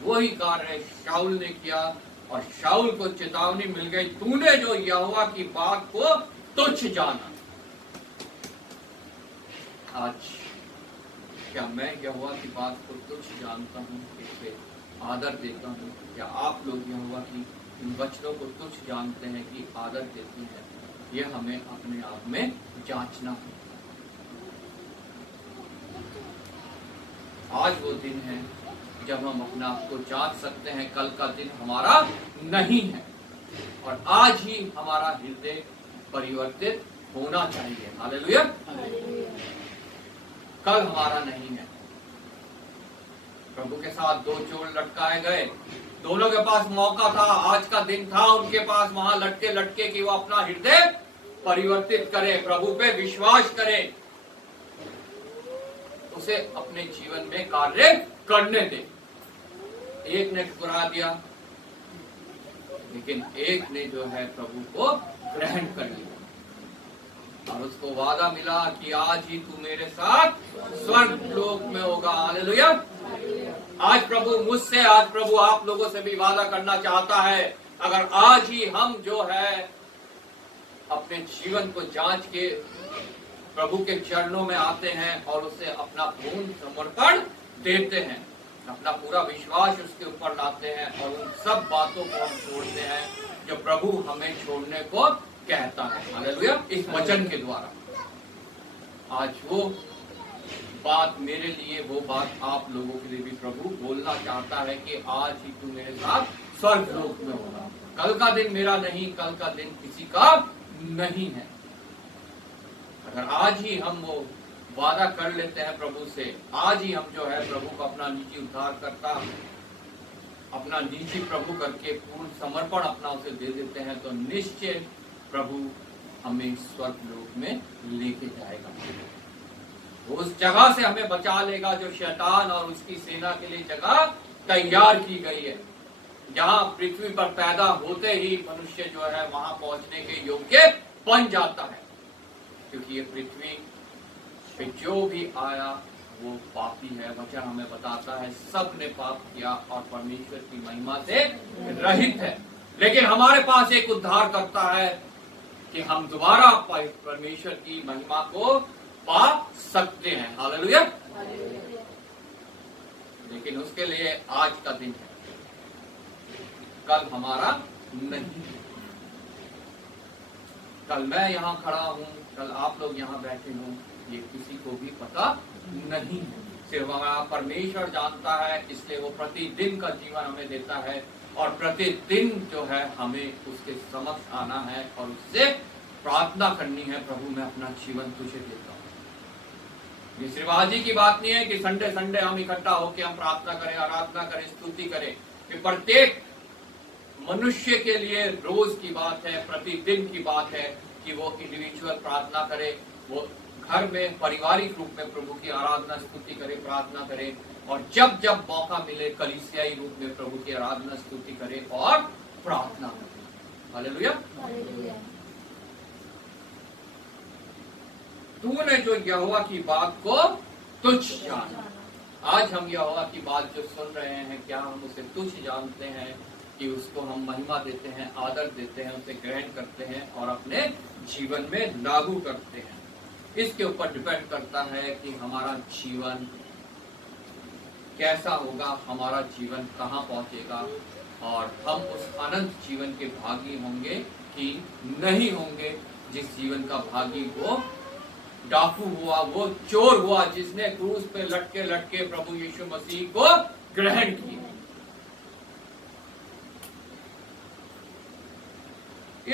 वही कार्य शाऊल ने किया और शाऊल को चेतावनी मिल गई, तूने जो यहोवा की बात को तुच्छ जाना। आज क्या मैं यहोवा की बात को तुच्छ जानता हूँ, इसे आदर देता हूँ? क्या आप लोग यहोवा की इन वचनों को तुच्छ जानते हैं कि आदर देते हैं? यह हमें अपने आप में जांचना है। आज वो दिन है जब हम अपने आप को जांच सकते हैं, कल का दिन हमारा नहीं है और आज ही हमारा हृदय परिवर्तित होना चाहिए। हालेलुया। कल हमारा नहीं है। प्रभु के साथ दो चोर लटकाए गए, दोनों के पास मौका था, आज का दिन था उनके पास वहां लटके लटके कि वो अपना हृदय परिवर्तित करे, प्रभु पे विश्वास करे, उसे अपने जीवन में कार्य करने दे। एक ने ठुकरा दिया, लेकिन एक ने जो है प्रभु को ग्रहण कर लिया और उसको वादा मिला कि आज ही तू मेरे साथ स्वर्ग लोक में होगा। हालेलुया। आज प्रभु मुझसे, आज प्रभु आप लोगों से भी वादा करना चाहता है, अगर आज ही हम जो है अपने जीवन को जांच के प्रभु के चरणों में आते हैं और उसे अपना पूर्ण समर्पण देते हैं, अपना पूरा विश्वास उसके ऊपर लाते हैं और उन सब बातों को हम छोड़ते हैं जो प्रभु हमें छोड़ने को कहता है। हालेलुया। इस वचन के द्वारा आज वो बात मेरे लिए, वो बात आप लोगों के लिए भी प्रभु बोलना चाहता है कि आज ही तू मेरे साथ स्वर्ग लोक में होगा। कल का दिन मेरा नहीं, कल का दिन किसी का नहीं है। अगर आज ही हम वो वादा कर लेते हैं प्रभु से, आज ही हम जो है प्रभु को अपना निजी उद्धार करता, अपना निजी प्रभु करके पूर्ण समर्पण अपना उसे दे देते हैं, तो निश्चय प्रभु हमें स्वर्ग लोक में लेके जाएगा। उस जगह से हमें बचा लेगा जो शैतान और उसकी सेना के लिए जगह तैयार की गई है, जहां पृथ्वी पर पैदा होते ही मनुष्य जो है वहां पहुंचने के योग्य बन जाता है, क्योंकि ये पृथ्वी पे जो भी आया वो पापी है। वचन हमें बताता है सब ने पाप किया और परमेश्वर की महिमा से रहित है, लेकिन हमारे पास एक उद्धार करता है कि हम दोबारा परमेश्वर की महिमा को पा सकते हैं। हालेलुया। लेकिन उसके लिए आज का दिन है, कल हमारा नहीं है। कल मैं यहाँ खड़ा हूँ, कल आप लोग यहाँ बैठे हों, ये किसी को भी पता नहीं है। सिर्फ हमारा परमेश्वर जानता है, इसलिए वो प्रतिदिन का जीवन हमें देता है और प्रतिदिन जो है हमें उसके समक्ष आना है और उससे प्रार्थना करनी है, प्रभु मैं अपना जीवन तुझे देता हूँ। ये सिर्फ आज ही की बात नहीं है कि संडे संडे हम इकट्ठा होकर हम प्रार्थना करें, आराधना करें, स्तुति करें। ये प्रत्येक मनुष्य के लिए रोज की बात है, प्रतिदिन की बात है कि वो इंडिविजुअल प्रार्थना करे, वो घर में पारिवारिक रूप में प्रभु की आराधना स्तुति करे, प्रार्थना करे और जब जब मौका मिले कलीसियाई रूप में प्रभु की आराधना स्तुति करे और प्रार्थना करे। हालेलुया। तूने जो यहोवा की बात को तुच्छ जाना। आज हम यहोवा की बात जो सुन रहे हैं, क्या हम उसे तुच्छ जानते हैं कि उसको हम महिमा देते हैं, आदर देते हैं, उसे ग्रहण करते हैं और अपने जीवन में लागू करते हैं? इसके ऊपर डिपेंड करता है कि हमारा जीवन कैसा होगा, हमारा जीवन कहाँ पहुंचेगा और हम उस अनंत जीवन के भागी होंगे कि नहीं होंगे, जिस जीवन का भागी वो डाकू हुआ, वो चोर हुआ जिसने क्रूस पे लटके लटके प्रभु यीशु मसीह को ग्रहण किया।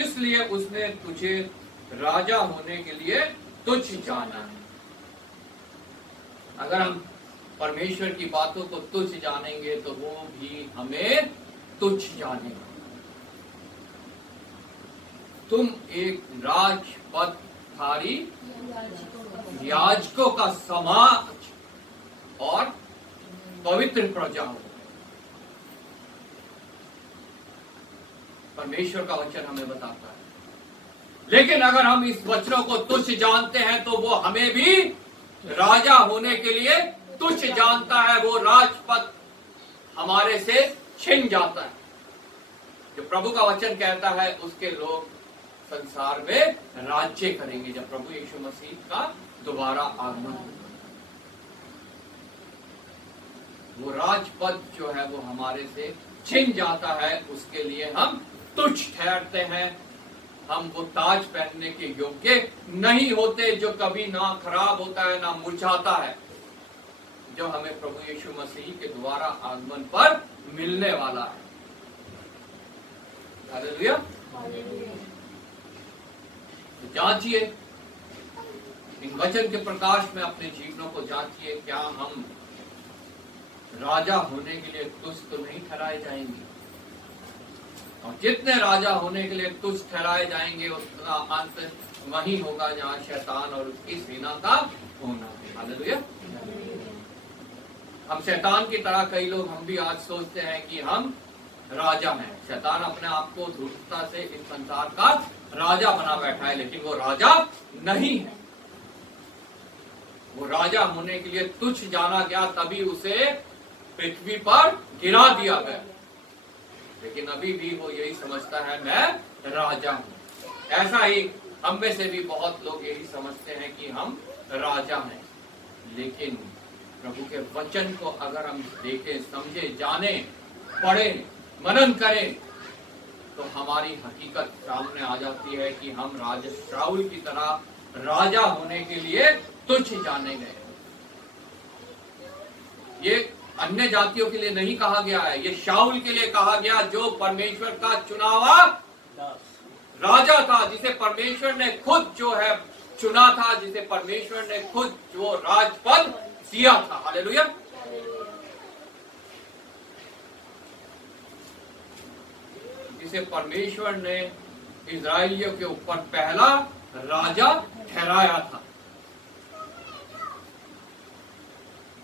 इसलिए उसने तुझे राजा होने के लिए तुच्छ जाना है। अगर हम परमेश्वर की बातों को तुच्छ जानेंगे तो वो भी हमें तुच्छ जानेगा। तुम एक राजपदधारी याजकों का समाज और पवित्र प्रजा हो। परमेश्वर का वचन हमें बताता है। लेकिन अगर हम इस वचनों को तुच्छ जानते हैं तो वो हमें भी राजा होने के लिए तुच्छ जानता है। वो राजपद हमारे से छिन जाता है। जो प्रभु का वचन कहता है उसके लोग संसार में राज्य करेंगे जब प्रभु यीशु मसीह का दोबारा आगमन होगा। वो राजपद जो है वो हमारे से छिन जाता है, उसके लिए हम तुच्छ ठहरते हैं। हम वो ताज पहनने के योग्य नहीं होते जो कभी ना खराब होता है ना मुरझाता है, जो हमें प्रभु यीशु मसीह के दोबारा आगमन पर मिलने वाला है। हालेलुया। तो जांचिए, इन वचन के प्रकाश में अपने जीवनों को जांचिए, क्या हम राजा होने के लिए तुच्छ तो नहीं ठहराए जाएंगे? और जितने राजा होने के लिए तुच्छ ठहराए जाएंगे उसका अंत वही होगा जहाँ शैतान और उसकी सेना का होना है। हालेलुया। हम शैतान की तरह कई लोग हम भी आज सोचते हैं कि हम राजा हैं। शैतान अपने आप को धूर्तता से इस संसार का राजा बना बैठा है, लेकिन वो राजा नहीं है। वो राजा होने के लिए तुच्छ जाना गया, तभी उसे पृथ्वी पर गिरा दिया गया। लेकिन अभी भी वो यही समझता है मैं राजा हूं। ऐसा ही हम में से भी बहुत लोग यही समझते हैं कि हम राजा हैं। लेकिन प्रभु के वचन को अगर हम देखें, समझे, जाने, पढ़ें, मनन करें तो हमारी हकीकत सामने आ जाती है कि हम राजा शाऊल की तरह राजा होने के लिए तुच्छ जाने गए। ये अन्य जातियों के लिए नहीं कहा गया है, ये शाऊल के लिए कहा गया जो परमेश्वर का चुनावा राजा था, जिसे परमेश्वर ने खुद जो है चुना था, जिसे परमेश्वर ने खुद जो राजपद दिया था। हालेलुया। जिसे परमेश्वर ने इजराइलियों के ऊपर पहला राजा ठहराया था।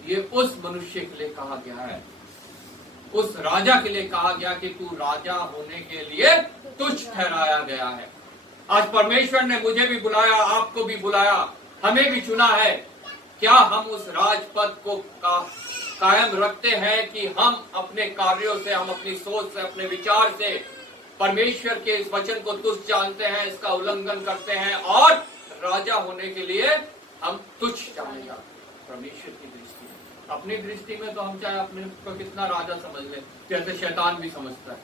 ये उस मनुष्य के लिए कहा गया है, उस राजा के लिए कहा गया कि तू राजा होने के लिए तुच्छ ठहराया गया है। आज परमेश्वर ने मुझे भी बुलाया, आपको भी बुलाया, हमें भी चुना है। क्या हम उस राजपद को कायम रखते हैं कि हम अपने कार्यों से, हम अपनी सोच से, अपने विचार से परमेश्वर के इस वचन को तुच्छ जानते हैं, इसका उल्लंघन करते हैं और राजा होने के लिए हम तुच्छ जाने जाते हैं परमेश्वर की दृष्टि में। अपनी दृष्टि में तो हम चाहे अपने को कितना राजा समझ ले, जैसे शैतान भी समझता है,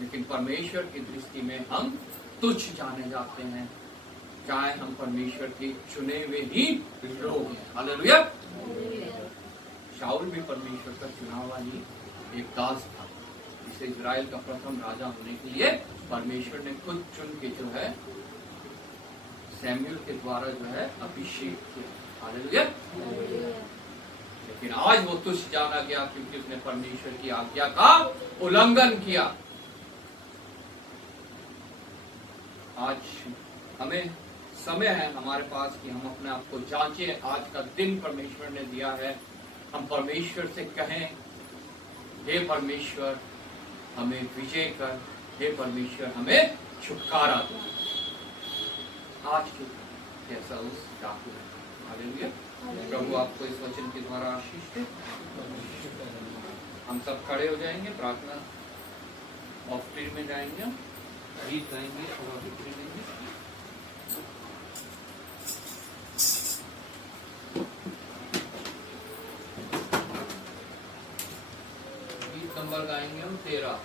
लेकिन परमेश्वर की दृष्टि में हम तुच्छ जाने जाते हैं। चाहे हम परमेश्वर के चुने हुए ही लोग हैं। हालेलुया। शाऊल भी परमेश्वर का चुना हुआ ही एक दास था, जिसे इजराइल का प्रथम राजा होने के लिए परमेश्वर ने खुद चुन के जो है सैमुअल के द्वारा जो है अभिषेक किया। हालेलुया। लेकिन आज वो तुच्छ जाना गया क्योंकि उसने परमेश्वर की आज्ञा का उल्लंघन किया। आज हमें समय है हमारे पास कि हम अपने आप को जांचें। आज का दिन परमेश्वर ने दिया है, हम परमेश्वर से कहें, हे परमेश्वर हमें विजय कर, हे परमेश्वर हमें छुटकारा दो। आज के कैसा उस डाकू है। हालेलुया। प्रभु आपको इस वचन के द्वारा आशीष दे। हम सब खड़े हो जाएंगे, प्रार्थना ऑफरीन में जाएंगे, गीत गाएंगे और ऑफरीन लेंगे। गीत नंबर गाएंगे हम 13।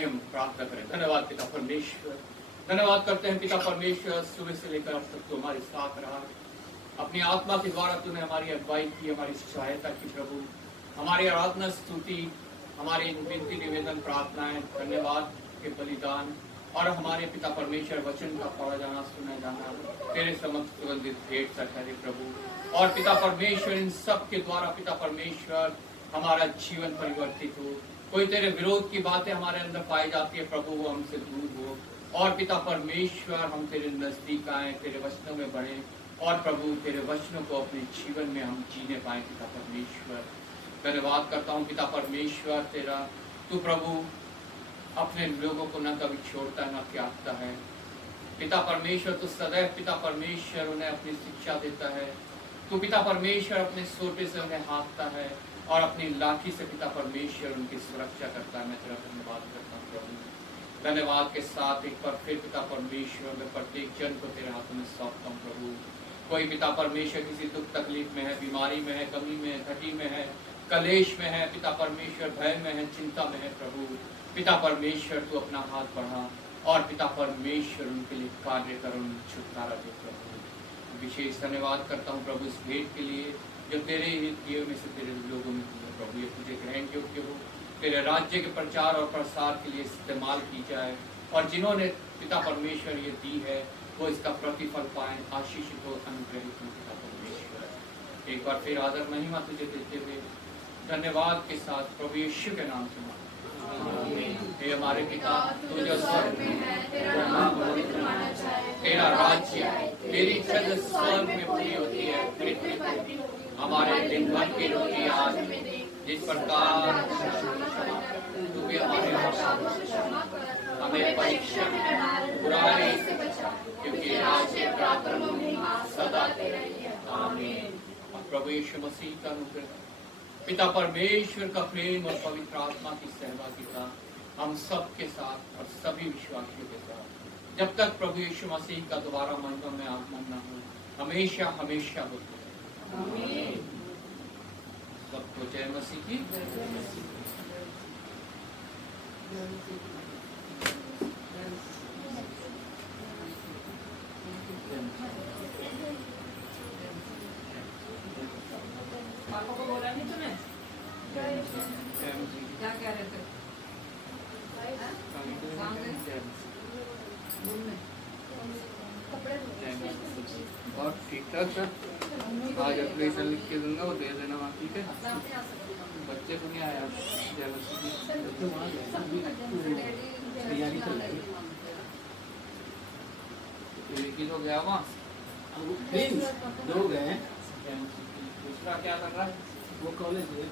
आइए हम प्रार्थना करें। धन्यवाद पिता परमेश्वर, धन्यवाद करते हैं पिता परमेश्वर, सुबह से लेकर अब तक तो हमारे साथ रहा, अपनी आत्मा के द्वारा तूने हमारी अगुवाई की, हमारी सहायता की प्रभु। हमारी आराधना स्तुति, हमारी विनती निवेदन प्रार्थनाएं, धन्यवाद के बलिदान और हमारे पिता परमेश्वर वचन का पढ़ा जाना सुना जाना तेरे समक्ष सुगंधित भेंट सा ठहरे प्रभु। और पिता परमेश्वर इन सब के द्वारा पिता परमेश्वर हमारा जीवन परिवर्तित हो। कोई तेरे विरोध की बातें हमारे अंदर पाई जाती है प्रभु, वो हमसे दूर हो। और पिता परमेश्वर हम तेरे नजदीक आए, तेरे वचनों में बढ़े और प्रभु तेरे वचनों को अपने जीवन में हम जीने पाए। पिता परमेश्वर धन्यवाद करता हूँ पिता परमेश्वर तेरा, तू प्रभु अपने लोगों को न कभी छोड़ता न त्यागता है। पिता परमेश्वर तू सदैव पिता परमेश्वर उन्हें अपनी शिक्षा देता है। तू पिता परमेश्वर अपने सोटे से उन्हें हाँकता है और अपनी लाठी से पिता परमेश्वर उनकी सुरक्षा करता है। मैं तेरा धन्यवाद करता हूँ प्रभु। धन्यवाद के साथ एक बार फिर पिता परमेश्वर मैं प्रत्येक जन को तेरे हाथों में सौंपता हूँ प्रभु। कोई पिता परमेश्वर किसी दुख तकलीफ में है, बीमारी में है, कमी में है, घटी में है, कलेश में है, पिता परमेश्वर भय में है, चिंता में है प्रभु। पिता परमेश्वर तू अपना हाथ बढ़ा और पिता परमेश्वर उनके लिए कार्य कर, उन्हें छुटकारा दे प्रभु। विशेष धन्यवाद करता हूँ प्रभु इस भेंट के लिए जो तेरे ही दिए में से तेरे लोगों में प्रभु ये तुझे ग्रहण योग्य हो, तेरे राज्य के प्रचार और प्रसार के लिए इस्तेमाल की जाए। और जिन्होंने पिता परमेश्वर ये दी है वो इसका प्रतिफल पाए, आशीषित हो, अनुग्रहित हो पिता परमेश्वर। एक बार फिर आदर महिमा तुझे देते हुए धन्यवाद के साथ प्रभु यीशु के नाम से हे हमारे पिता तू जो स्वर्ग में है, तेरा नाम पवित्र माना जाए, तेरा राज्य आए, तेरी इच्छा जो स्वर्ग में पूरी होती है पृथ्वी पर भी होती। हमारे दिन भर की रोटी आज हमें दे, जिस प्रकार तू भी हमारे हमें परीक्षा में बुराई से बचा, क्योंकि राज्य पराक्रम और महिमा सदा तेरा ही है। आमीन। प्रभु यीशु मसीह का अनुग्रह, पिता परमेश्वर का प्रेम और पवित्र आत्मा की सहभागिता हम सब के साथ और सभी विश्वासियों के साथ जब तक प्रभु यीशु मसीह का दोबारा महिमा में आगमन न हो हमेशा हमेशा होती है। आमीन। सबको जय मसीह की। पापा को बोला नहीं तूने? क्या कह रहे थे? और ठीक ठाक सर, आज एप्लीकेशन लिख के दूंगा, वो दे देना वहाँ, ठीक है? बच्चे को नहीं आया जय मसीह हो गया वहाँ दो गए, दूसरा क्या कर रहा है? वो कॉलेज है।